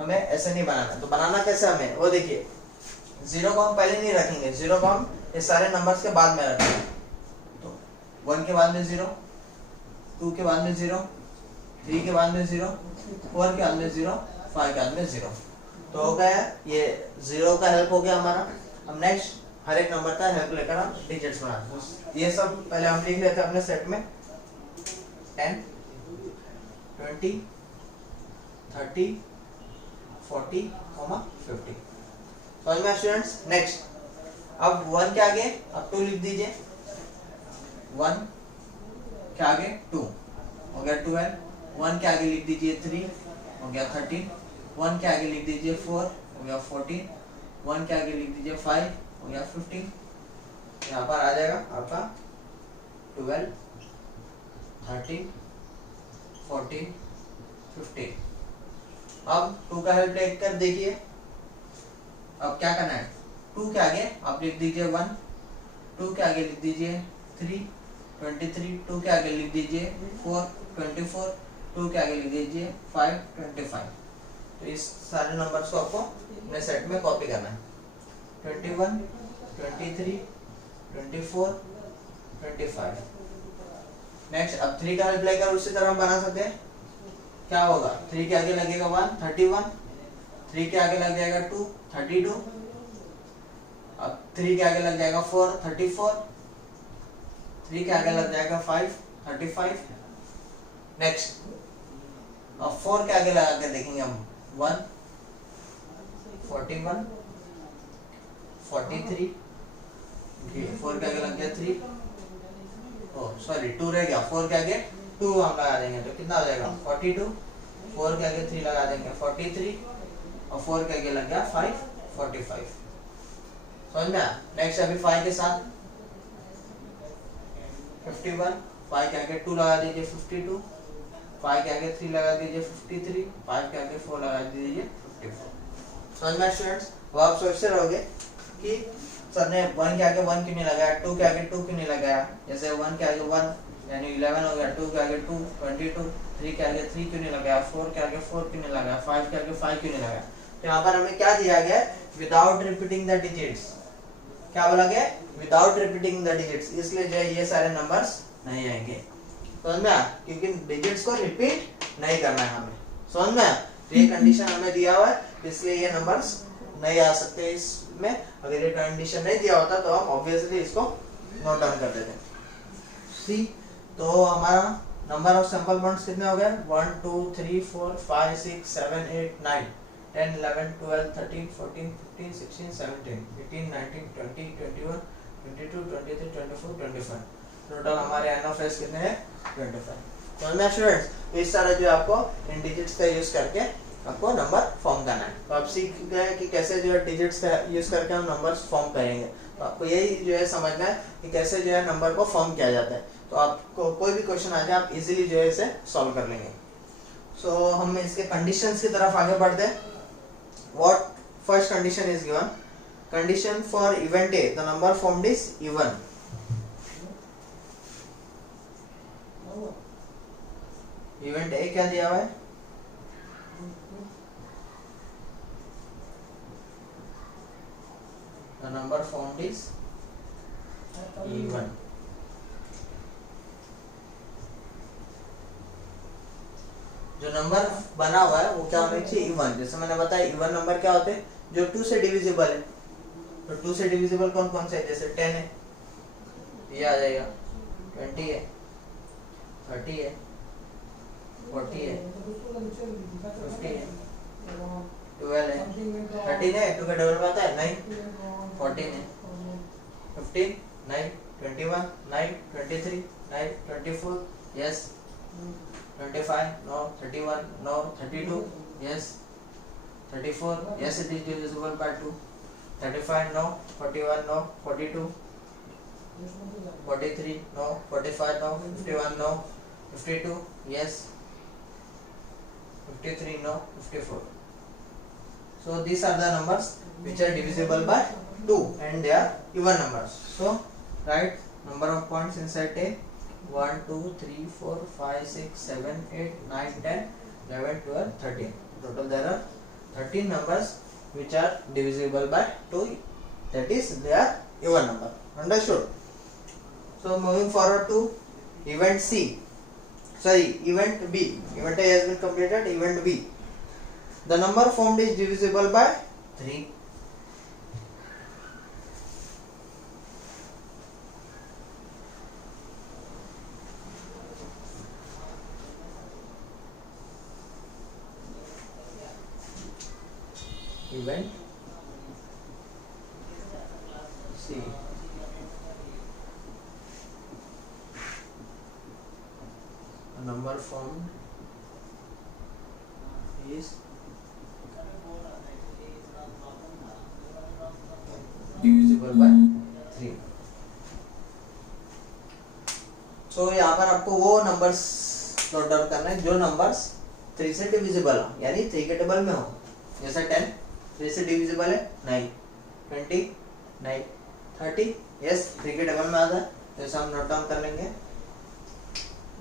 हमें ऐसे नहीं बनाना। तो बनाना कैसे हमें, वो देखिए 0 को हम पहले नहीं रखेंगे, 0 को हम ये सारे नंबर्स के बाद में रखेंगे। तो 1 के बाद में 0, 2 के बाद में 0, 3 के बाद में 0, 4 के बाद में 0, 5 के बाद में 0। तो हो गया ये 0 का हेल्प हो गया हमारा। अब नेक्स्ट हर एक नंबर का हेल्प लेकर हम डिजिट्स बनाते हैं। ये सब पहले हम लिख लेते हैं अपने सेट में 10, 20, 30, 40, 50। समझ में स्टूडेंट्स। नेक्स्ट अब 1 के आगे अब 2 लिख दीजिए। 1 के आगे 2 हो गया 12। 1 के आगे लिख दीजिए 3 हो गया 13। 1 के आगे लिख दीजिए 4 हो गया 14। 1 के आगे लिख दीजिए 5 हो गया 15। यहाँ पर आ जाएगा आपका 12, 13, 14, 15। अब 2 का हेल्प लेकर देखिए अब क्या करना है। 2 के आगे आप लिख दीजिए 1, 2 के आगे लिख दीजिए 3, 23, 2 के आगे लिख दीजिए 4, 24, 2 के आगे लिख दीजिए 5, 25। तो इस सारे नंबर्स को आपको अपने सेट में कॉपी करना है। 21, 23, 24, 25। नेक्स्ट अब 3 का हेल्प लेकर उसी तरह हम बना सकते हैं। क्या होगा, 3 के आगे लगेगा 1, 31, 3 के आगे लग जाएगा 2, 32, अब 3 के आगे लग जाएगा 4, 34, 3 के आगे लग जाएगा 5, 35। नेक्स्ट अब 4 के आगे लगा के देखेंगे हम 1, 41, 43, 4 के आगे लग गया 3, सॉरी 2 रह गया, 4 के आगे 2 हम लगा देंगे तो कितना हो जाएगा 42। 4 के आगे 3 लगा देंगे 43 और 4 के आगे लग गया 5, 45। समझ में आया। नेक्स्ट अभी 5 के साथ 51, 5 के आगे 2 लगा दीजिए 52, 5 के आगे 3 लगा दीजिए 53, 5 के आगे 4 लगा दीजिए 54। समझ में स्टूडेंट्स। वो आप सोचते रहोगे कि सर ने 1 के आगे 1 क्यों नहीं लगाया, 2 के आगे 2 क्यों नहीं लगाया। जैसे 1 के आगे 1 यानी 11 हो गया, 2 के आगे 2 22, 3 के आगे 3 क्यों नहीं लगाया, 4 के आगे 4 क्यों नहीं लगाया, 5 के आगे 5 क्यों नहीं लगाया। तो यहाँ पर हमें क्या दिया गया है, विदाउट रिपीटिंग द डिजिट्स। क्या बोला गया, विदाउट रिपीटिंग द डिजिट्स। इसलिए जो है ये सारे नंबर्स नहीं आएंगे। समझ में आया, क्योंकि डिजिट्स को रिपीट नहीं करना है हमें। समझ में आया। तो ये कंडीशन हमें दिया हुआ है, इसलिए ये नंबर्स नहीं आ सकते इसमें। अगर ये कंडीशन नहीं दिया होता तो हम ऑब्वियसली इसको नोट डाउन कर देते। सी तो हमारा नंबर ऑफ सैंपल पॉइंट्स कितने हो गए, 1 2 3 4 5 6 7 8 9 10 11 12 13 14 15 16 17 18 19 20 21 22 23 24 25। टोटल हमारे एन ऑफ एस कितने हैं 25। समझ में स्टूडेंट्स। तो इस तरह जो आपको इन डिजिट्स का यूज करके आपको नंबर फॉर्म करना है। तो आप सीख गए कि कैसे जो है डिजिट्स का यूज करके हम नंबर्स फॉर्म करेंगे। तो आपको यही जो है समझना है कि कैसे जो है नंबर को फॉर्म किया जाता है। तो आपको कोई भी क्वेश्चन आ जाए आप इजीली जो है इसे सॉल्व कर लेंगे। सो हम इसके कंडीशंस की तरफ आगे बढ़ते हैं। What first condition is given, condition for event A the number formed is even. Event A क्या दिया हुआ है, the number formed is even। जो नंबर बना हुआ है वो क्या होना चाहिए इवन। जैसे मैंने बताया इवन नंबर क्या होते हैं, जो 2 से डिविजिबल है। तो 2 से डिविजिबल कौन कौन से है, जैसे 10 है, ये आ जाएगा, 20 है, 30 है, 40 है, 50 है, 12 है, 13 है, 2 का डबल आता है 9, 14 है, 15 9, 21 9, 23 9, 24 yes, 25 no, 31 no, 32 yes, 34 yes it is divisible by 2, 35 no, 41 no, 42 43 no, 45 no, 51 no, 52 yes, 53 no, 54. So these are the numbers which are divisible by 2 and they are even numbers. So write number of points inside a 1 2 3 4 5 6 7 8 9 10 11 12 13. Total there are 13 numbers which are divisible by 2, that is they are even number. Understood? So moving forward to event C, sorry, event B. Event A has been completed. Event B, the number formed is divisible by 3. Event C, a number formed is divisible by 3. So यहाँ पर आपको वो numbers note down करना है जो numbers 3 से divisible हो, यानी 3 के टेबल में हो. जैसे 10 3 से डिविजिबल है 9, 20 9, 30 यस 3 के टेबल में आता है. जैसे हम नोट डाउन कर लेंगे.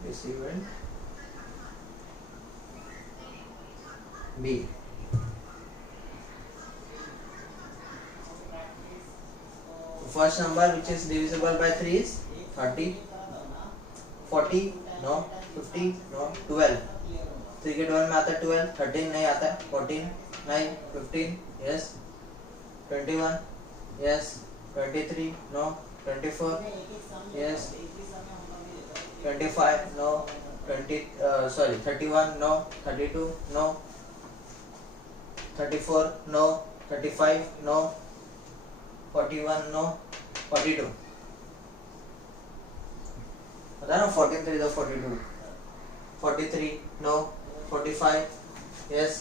This event B, first number which is divisible by 3 is 30, 40 no, 50 no, 12. 3 के 12 में आता है 12, 13 नहीं आता है, 14 9, 15 yes, 21 yes, 23 no, 24 yes, 25 no, 31 no, 32 no, 34 no, 35 no, 41 no, 42. पता ना 14 3 is 42, 43 no, 45 yes,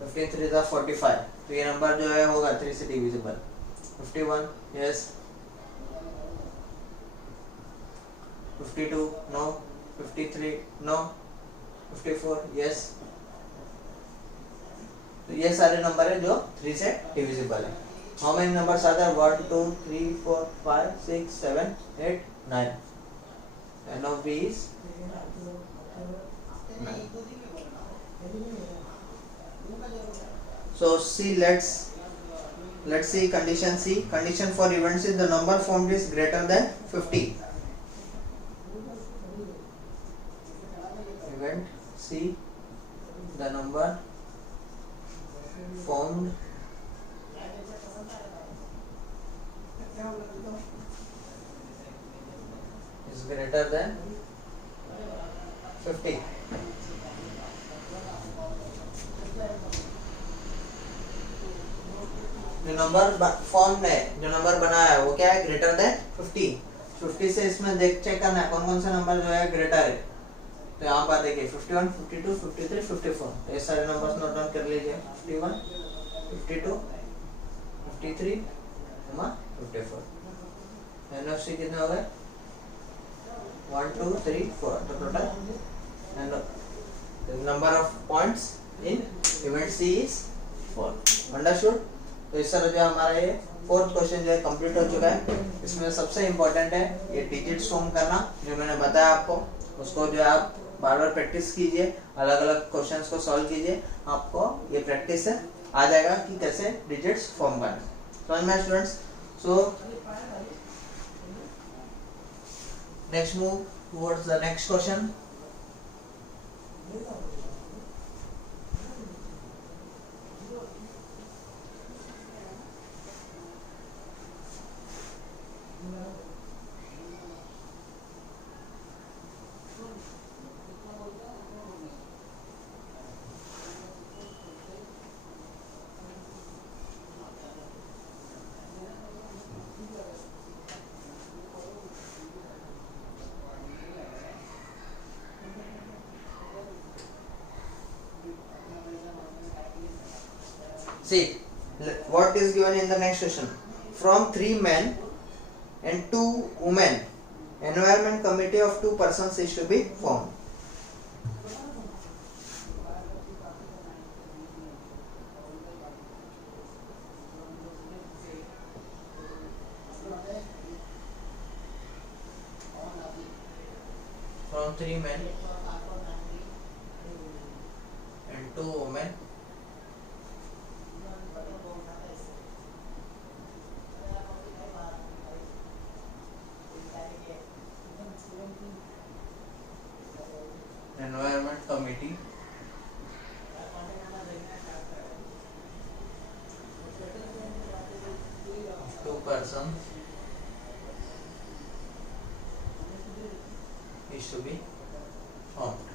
15 3 is 45. तो ये नंबर जो है होगा 3 से divisible. 51 yes, 52 no, 53 no, 54 yes. तो ये सारे नंबर है जो 3 से डिविजिबल है. How many numbers are there? 1 2 3 4 5 6 7 8 9. N of B is 9. So see, let's see condition C. Condition for events is the number formed is greater than 50. Event C, the number formed is greater than 50. जो number form है, जो number बनाया है वो क्या है? Greater than 50. 50 से इसमें देख चेक करना है कौन कौन से नंबर जो है ग्रेटर है. तो यहाँ पर देखिए 51, 52, 53, 54. ये सारे नंबर्स नोट डाउन कर लीजिए. 51, 52, 53, 54. NFC कितने हो गए? 1 2 3 4. तो total number of points in event C is 4. Understood? तो इस तरह जो हमारा ये 4th क्वेश्चन जो है कंप्लीट हो चुका है. इसमें सबसे इम्पोर्टेंट है ये डिजिट्स फॉर्म करना, जो मैंने बताया आपको. उसको जो है आप बार बार प्रैक्टिस कीजिए, अलग अलग क्वेश्चंस को सॉल्व कीजिए. आपको ये प्रैक्टिस से आ जाएगा कि कैसे डिजिट्स फॉर्म करना. समझ में students? So next move towards the next question. See what is given in the next question. From 3 men and 2 women, environment committee of 2 persons is to be formed. From 3 men and 2 women, environment committee of 2 persons is to be formed.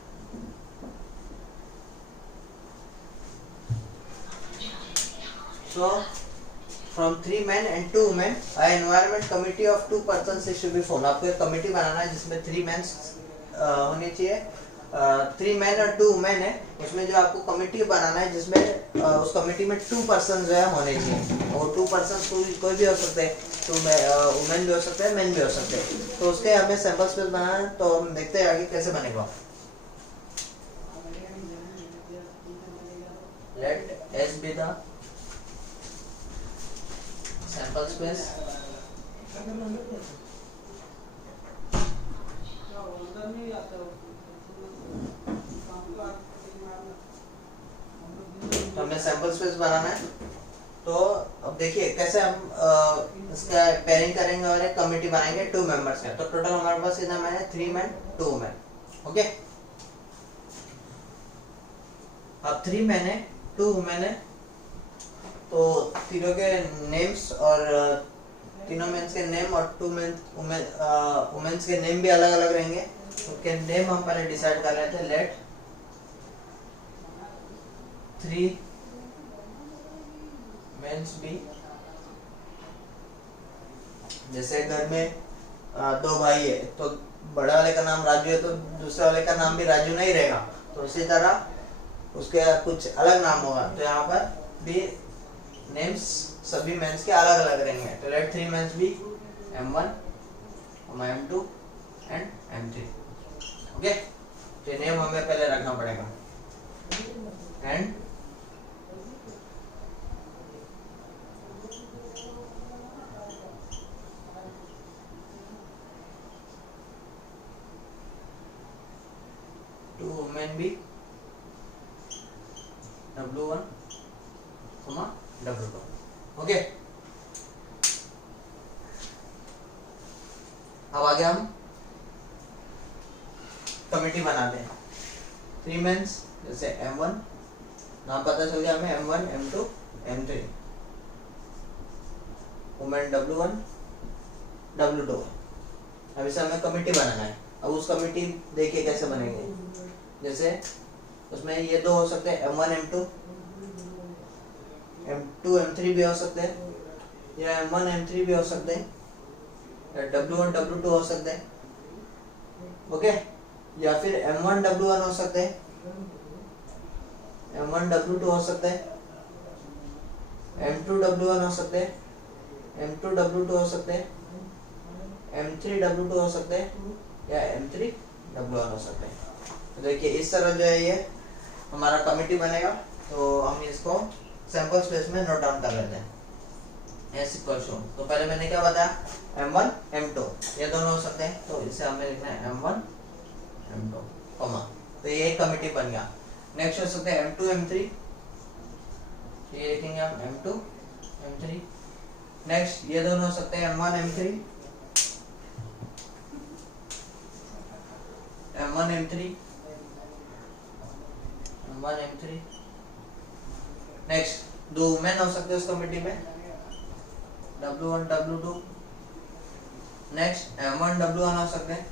So from 3 men and 2 women, an environment committee of 2 persons is to be formed. आपको एक committee बनाना है जिसमें 3 men होने चाहिए, 3 men और 2 women है, उसमें जो आपको कमेटी बनाना है जिसमें उस कमेटी में 2 पर्सन जो है होने चाहिए, और 2 पर्सन कोई भी हो सकते हैं, तो वुमेन भी हो सकते हैं, मेन भी हो सकते हैं। तो उसके हमें सैंपल स्पेस बनाना है, तो हम देखते हैं आगे कैसे बनेगा। Let S be the sample space तो हमें सैंपल स्पेस बनाना है। तो अब देखिए कैसे हम इसका पेयरिंग करेंगे और एक कमेटी बनाएंगे 2 मेंबर्स का। तो टोटल हमारे पास कितना मैन है, 3 men 2 women। ओके, अब 3 men है 2 women है, तो तीनों के नेम्स और तीनों मेंस के नेम और 2 वुमेन्स के नेम भी अलग अलग रहेंगे। उनके नेम हम पहले डिसाइड कर रहे थे। लेट 3 मेंस बी, जैसे घर में 2 भाई है, तो बड़ा वाले का नाम राजू है तो दूसरे वाले का नाम भी राजू नहीं रहेगा, तो इसी तरह उसके कुछ अलग नाम होगा। तो यहाँ पर भी नेम्स सभी मेंस के अलग अलग रहेंगे। तो let 3 men's be M1, M2 and M3। Okay, तो नेम हमें पहले रखना पड़ेगा। And two women be W1, W2। Okay, अब आगे हम कमेटी बनाते हैं। 3 मेंस जैसे M1, नाम पता चल गया हमें, M1, M2, M3। Women W1, W2। अब इसे हमें कमेटी बनाना है। अब उस कमेटी देखिए कैसे बनेंगे। जैसे उसमें ये 2 हो सकते हैं, M1, M2, M2, M3 भी हो सकते हैं, या M1, M3 भी हो सकते हैं, या W1, W2 हो सकते हैं। ओके, या फिर M1, W1 हो सकते हैं, M1, W2 हो सकते हैं, M2, W1 हो सकते हैं, M2, W2 हो सकते हैं, M3, W2 हो सकते हैं, या M3, W1 हो सकते हैं। तो देखिए इस तरह जो है ये हमारा कमेटी बनेगा। तो हम इसको सैंपल स्पेस में नोट डाउन कर लेते हैं। S इक्वल टू, तो पहले मैंने क्या बताया, M1, M2 ये दोनों हो सकते हैं, तो इसे हमें लिखना है M1, M2 कॉमा, तो ये एक कमेटी बन गया। नेक्स्ट हो सकते हैं M2, M3, ये लिखेंगे हम M2, M3। नेक्स्ट ये दोनों हो सकते हैं M1, M3, M1, M3, M1, M3। Next 2 women हो सकते हैं उस कमेटी में, W1, W2। Next M1, W1 हो सकते हैं,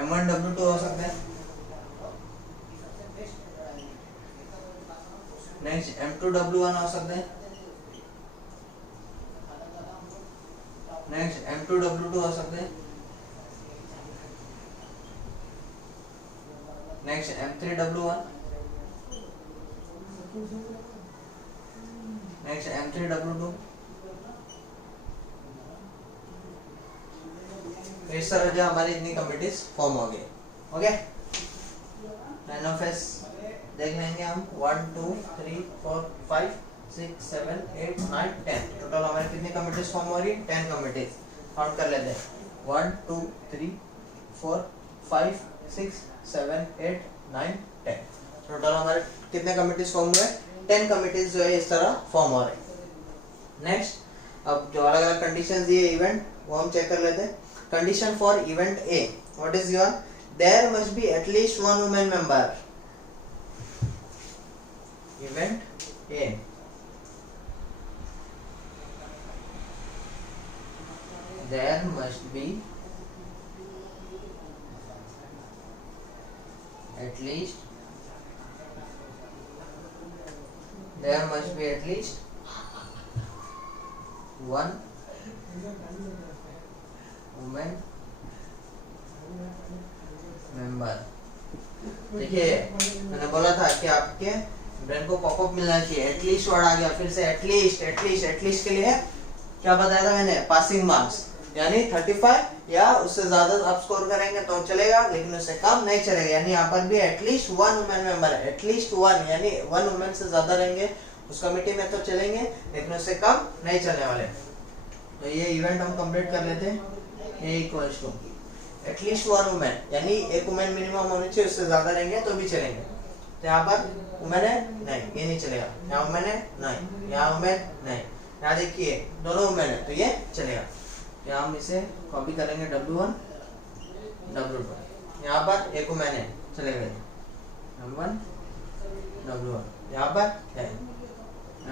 M1, W2 हो सकते हैं। नेक्स्ट M2, W1 हो सकते हैं, नेक्स्ट M2, W2 हो सकते हैं, next M3, W1, next M3, W2, इस तरह जो हमारी इतनी कमिटीज फॉर्म हो गई। ओके, NFS देख लेंगे हम 1 2 3 4 5 6 7 8 9 10 टोटल हमारी कितनी कमिटीज फॉर्म हो रही है? 10 कमिटीज। काउंट कर लेते हैं 1 2 3 4 5 6 7 8 9 10 टोटल हमारे कितने कमिटीज फॉर्म हुए? 10 कमिटीज जो है इस तरह फॉर्म हो रहे। नेक्स्ट, अब जो अलग अलग कंडीशन दिए इवेंट वो हम चेक कर लेते हैं। Condition for event A, what is your? There must be at least one women member. Event A, there must be at least one woman member। देखिए मैंने बोला था कि आपके ब्रेन को पॉपअप मिलना चाहिए। एटलीस्ट वर्ड आ गया, फिर से एटलीस्ट के लिए क्या बताया था मैंने? पासिंग मार्क्स, यानी 35 या उससे ज्यादा आप स्कोर करेंगे तो चलेगा, लेकिन उससे कम नहीं चलेगा। यानी यहाँ पर भी एटलीस्ट वन वुमेन मेंबर है, एटलीस्ट वन, यानी वन वुमेन से ज्यादा रहेंगे उस कमेटी में तो चलेंगे, लेकिन उससे कम नहीं चलने वाले। तो ये इवेंट हम कंप्लीट कर लेते हैं। A equals to at least one women, यानी एक वुमेन मिनिमम होनी चाहिए, उससे ज्यादा रहेंगे तो भी चलेंगे। तो यहाँ पर वुमेन है नहीं, ये नहीं चलेगा। यहाँ वुमेन है नहीं, यहाँ वुमेन नहीं। यहाँ देखिए दोनों वुमेन है तो ये चलेगा। यहाँ हम इसे कॉपी करेंगे W1 W2। यहाँ पर एक वुमेन है, चलेगा M1 W1। यहाँ पर है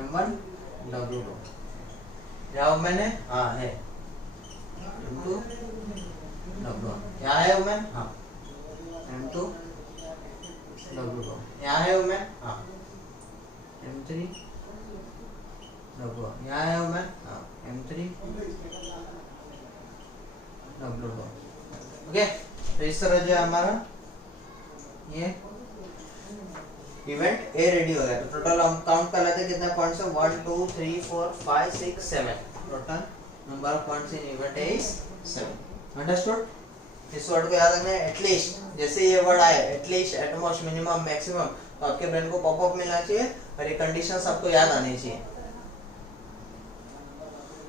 M1 W2। यहाँ वुमेन है, हाँ है M2 W1। यहाँ है वुमेन, हाँ M2 W2। यहाँ है वुमेन, हाँ M3 W1। यहाँ है वुमेन, हाँ M3 W2। ओके, तो इस तरह जो है हमारा ये इवेंट ए रेडी हो गया। तो टोटल हम काउंट कर लेते हैं कितने पॉइंट्स है? 1 2 3 4 5 6 7। Total number of points in event A is 7। Understood? इस वर्ड को याद रखना है, एटलीस्ट। जैसे ये वर्ड आए एटलीस्ट, एटमोस्ट, मिनिमम, मैक्सिमम, तो आपके ब्रेन को पॉपअप मिलना चाहिए और ये कंडीशंस आपको याद आनी चाहिए।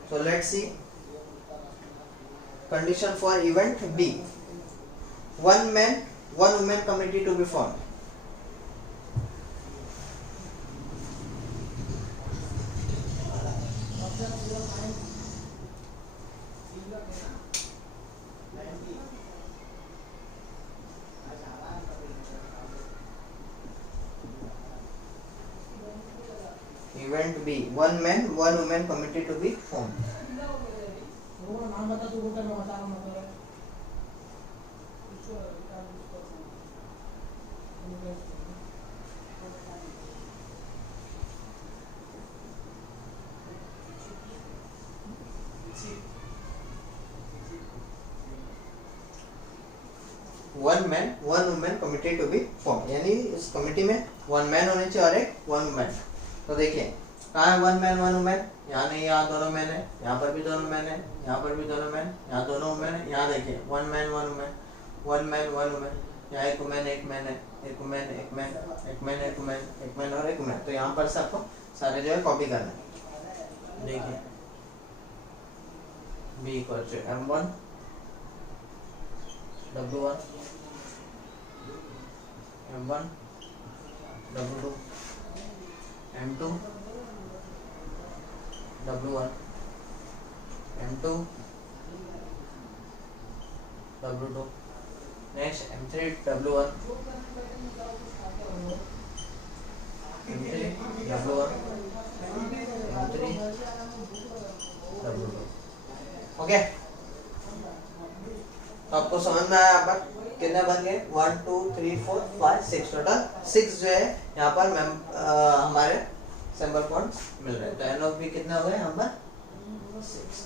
So let's see condition for event B. One man, one woman committee to be formed. Event B, one man, one woman committee to be formed. One man one women committee to be form, यानी इस committee में one man होने चाहिए और एक one women. तो देखिए कहाँ है वन मैन वन वुमेन? यहाँ नहीं, यहाँ दोनों मैन है, यहाँ पर भी दोनों मैन है, यहाँ पर भी दोनों मैन, यहाँ दोनों वुमेन है। यहाँ देखिए one man one women, one man one women. यहाँ एक वुमेन एक मैन है, एक वुमेन एक मैन, एक मैन एक वुमेन, एक मैन और एक वुमेन। तो यहाँ पर से आपको सारे जो है कॉपी करना है। देखिए B equal to M1 W1 M1 W2 M2 W1 M2 W2 next M3 W1 M3 W1 M3 W2। Okay, तो आपको समझ में आया यहाँ पर कितने बन गए? 1 2 3 4 5 6, टोटल 6 जो है यहाँ पर हमारे सैंपल पॉइंट्स मिल रहे हैं। तो एन ऑफ बी कितने हो गए यहाँ पर? 6।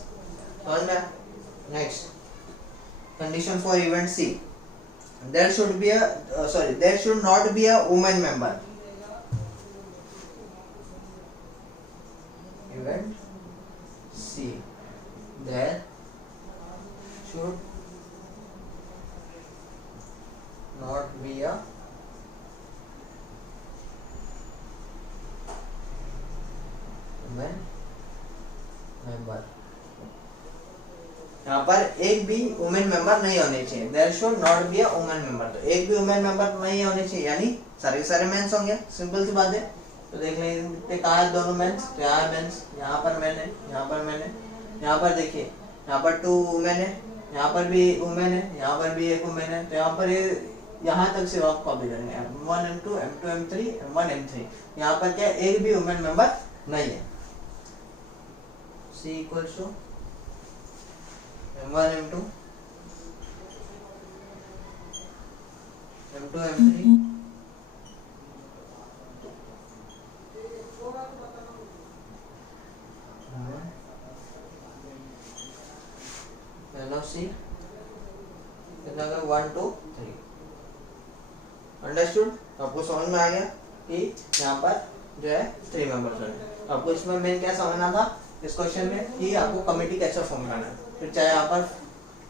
समझ में? Next condition for event C, there should be there should not be a women member. Event C, there should यहाँ पर एक भी वुमेन मेंबर नहीं होने चाहिए, there should not be a women member. तो एक भी वुमेन मेंबर नहीं होने चाहिए, यानी सारे सारे मेंस होंगे, सिंपल सी बात है। तो देख लेंगे कहाँ है दोनों मेंस, तो यहाँ है मेंस, यहाँ पर मैन है, यहाँ पर मैन है, यहाँ पर देखिए यहाँ पर 2 वुमेन है, यहाँ पर भी वुमेन है, यहाँ पर भी एक वुमेन है। तो यहाँ पर ये यहाँ तक सिर्फ आप कॉपी करेंगे, M1 M2 M2 M3 M1 M3। यहाँ पर क्या एक भी वुमेन मेंबर नहीं है। C equals to M1 M2 M2 M3 C कितना का 1 2 3। अंडरस्टूड? आपको समझ में आ गया कि यहाँ पर जो है 3 मेंबर्स हैं। आपको इसमें मेन क्या समझना था इस क्वेश्चन में कि आपको कमिटी कैसे फॉर्म करना है। फिर चाहे यहाँ पर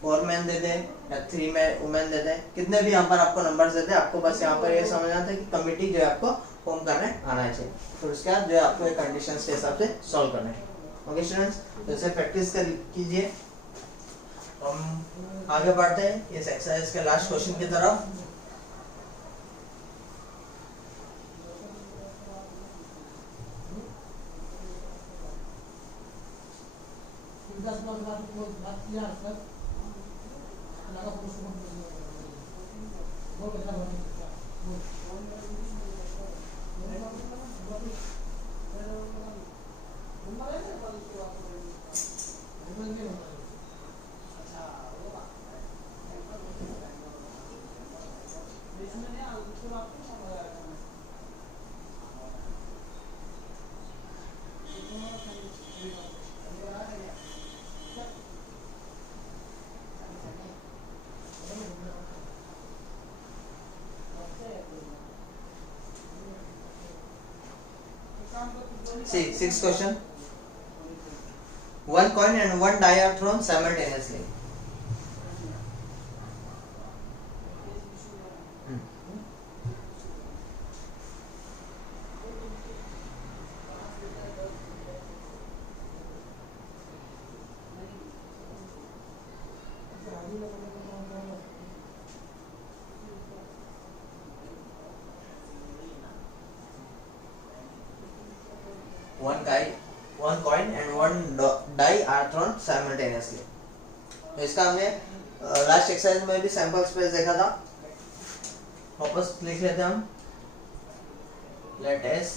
4 मैन दे दे या 3 वुमेन दे दे, कितने भी यहाँ पर आपको नंबर्स देते, आपको बस यहाँ पर ये समझना था कि कमिटी जो है आपको फॉर्म करने आना चाहिए। फिर उसके बाद जो है आपको एक कंडीशंस के हिसाब से सॉल्व करना है। ओके स्टूडेंट्स, तो इसे प्रैक्टिस कीजिए। हम आगे बढ़ते हैं इस एक्सरसाइज के लास्ट क्वेश्चन की तरफ। See, 6th question. One coin and one die are thrown simultaneously. One coin and one die are thrown simultaneously. इसका हमने लास्ट एक्सरसाइज में भी सैंपल स्पेस देखा था, वापस लिख लेते हैं हम। Let S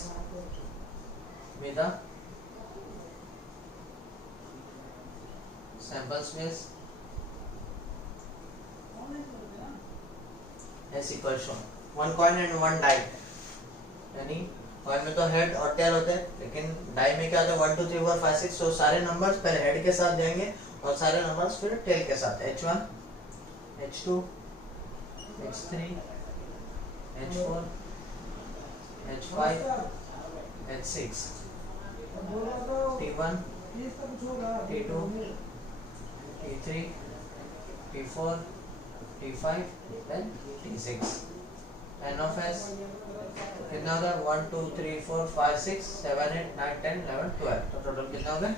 be the sample space S equals to one coin and one die, यानी कॉइन में तो हेड और टेल होते हैं, लेकिन डाई में क्या होता है 1 2 3 4 5 6। तो सारे नंबर्स पहले हेड के साथ जाएंगे और सारे नंबर्स फिर टेल के साथ। H1 H2 H3 H4 H5 H6 T1 T2 T3 T4 T5 then T6। N of S कितना होगा 1 2 3 4 5 6 7 8 9 10 11 12। तो टोटल कितना हो गया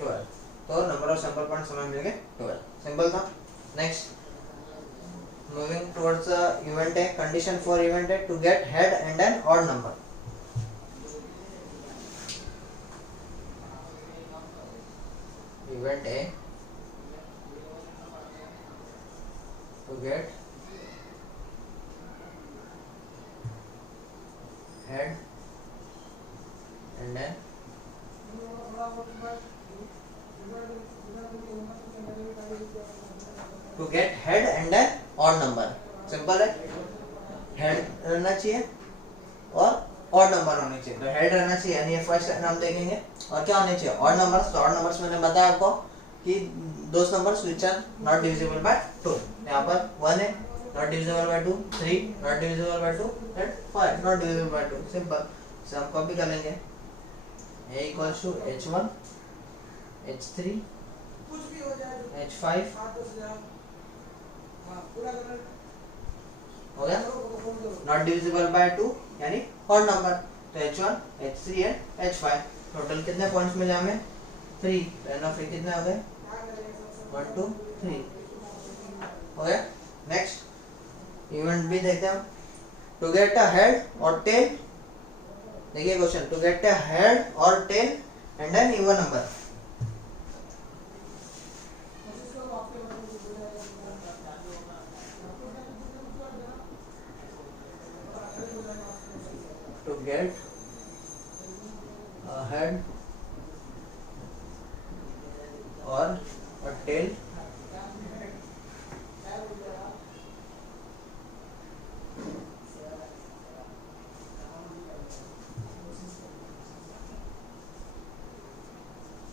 12। तो नंबर ऑफ सैंपल पॉइंट्स हमें मिल गए 12। सिंपल था। Next moving towards event A. Condition for event A to get head and an odd number. Event A to get head and then to get head and then odd number। Simple है, head रहना चाहिए और odd number होने चाहिए। तो head रहना चाहिए यानी फर्स्ट नाम देखेंगे, और क्या होने चाहिए ऑड नंबर्स। तो ऑड नंबर्स मैंने बताया आपको कि those numbers which are not divisible by 2। यहाँ पर 1 है not divisible by 2, 3 not divisible by 2 and 5 not divisible by 2। Simple से हम कॉपी कर लेंगे। A equals to H1 H3 H5 हो गया not divisible by 2 यानी odd नंबर। तो H1 H3 and H5 total कितने पॉइंट्स मिले हमें 3। एन ऑफ ए कितने हो गए 1 2 3 हो गया। नेक्स्ट इवेंट बी देखते हैं हम। टू गेट अ हेड और टेल, देखिए question, to get a head और tail and an even number. To get a head और a tail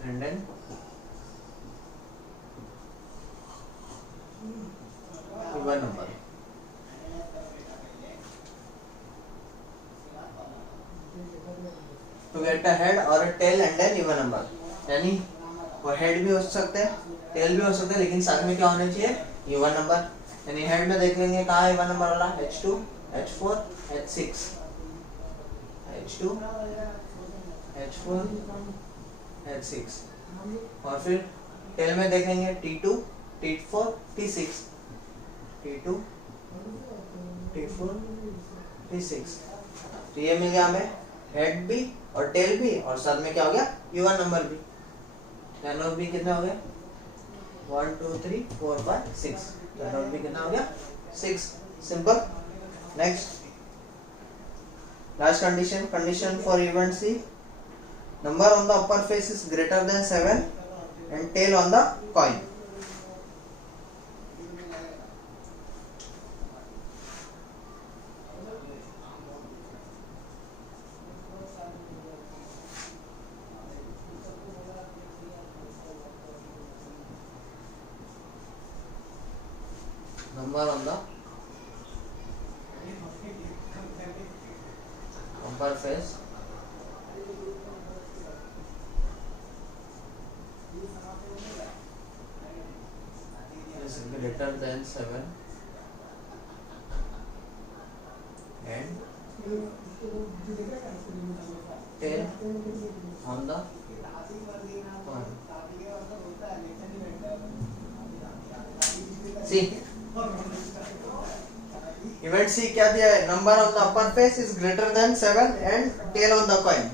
and then even number। to get a head or a tail and an even number, यानी वो head भी हो सकते हैं, tell भी हो सकते हैं, लेकिन साथ में क्या होना चाहिए, इवन नंबर। यानी हेड में देख लेंगे कहाँ है इवन नंबर वाला, H2 H4 H6 H2 H4 H6, और फिर टेल में देख लेंगे T2 T4 T6 T2 T4 T6। तो ये मिल गया हमें हेड भी और टेल भी, और साथ में क्या हो गया, इवन नंबर भी। टर्न भी कितना हो गया, 1 2 3 4 5 6, टर्न भी कितना हो गया, 6। Simple. Next last condition, condition for event C, number on the upper face is greater than 7 and tail on the coin। number on the upper face is greater than 7 and tail on the coin। C event C क्या दिया है, number on the upper face is greater than 7 and tail on the coin.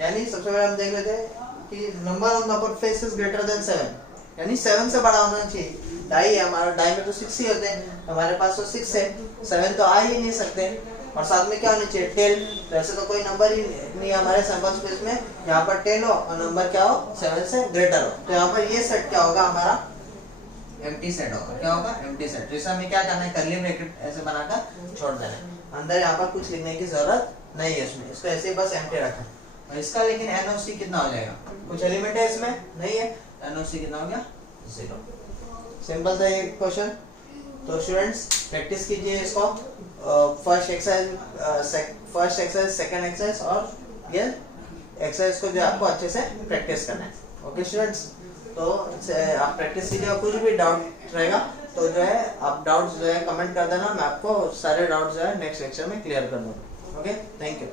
यानी सबसे पहले हम देख लेते हैं कि number on the upper face is greater than 7, यानी 7 से बड़ा होना चाहिए। डाई है हमारा, डाई में तो 6 ही होते हैं, हमारे पास तो 6 है, 7 तो आ ही नहीं सकते। और साथ में क्या होनी चाहिए, टेल। वैसे तो कोई नंबर ही नहीं हमारे सैंपल स्पेस में, यहाँ पर टेल हो और नंबर क्या हो, 7 से ग्रेटर हो। तो यहाँ पर ये सेट क्या होगा, हमारा एम्प्टी सेट होगा। क्या होगा, एम्प्टी सेट। तो इसमें हमें क्या करना है, कर्ली ब्रैकेट ऐसे बनाकर छोड़ देना है, अंदर यहाँ पर कुछ लिखने की जरूरत नहीं है इसमें, इसको ऐसे ही बस एम्प्टी रखा है। और इसका लेकिन एनओसी कितना हो जाएगा, कुछ एलिमेंट है इसमें नहीं है, एनओसी कितना हो गया, 0। सिंपल था ये क्वेश्चन। तो स्टूडेंट्स प्रैक्टिस कीजिए इसको, फर्स्ट एक्सरसाइज सेकंड एक्सरसाइज और ये एक्सरसाइज को जो आपको अच्छे से प्रैक्टिस करना है। ओके स्टूडेंट्स, तो आप प्रैक्टिस कीजिए, कुछ भी डाउट रहेगा तो जो है आप डाउट्स जो है कमेंट कर देना, मैं आपको सारे डाउट्स जो है नेक्स्ट लेक्चर में क्लियर कर दूंगा। Okay, thank you.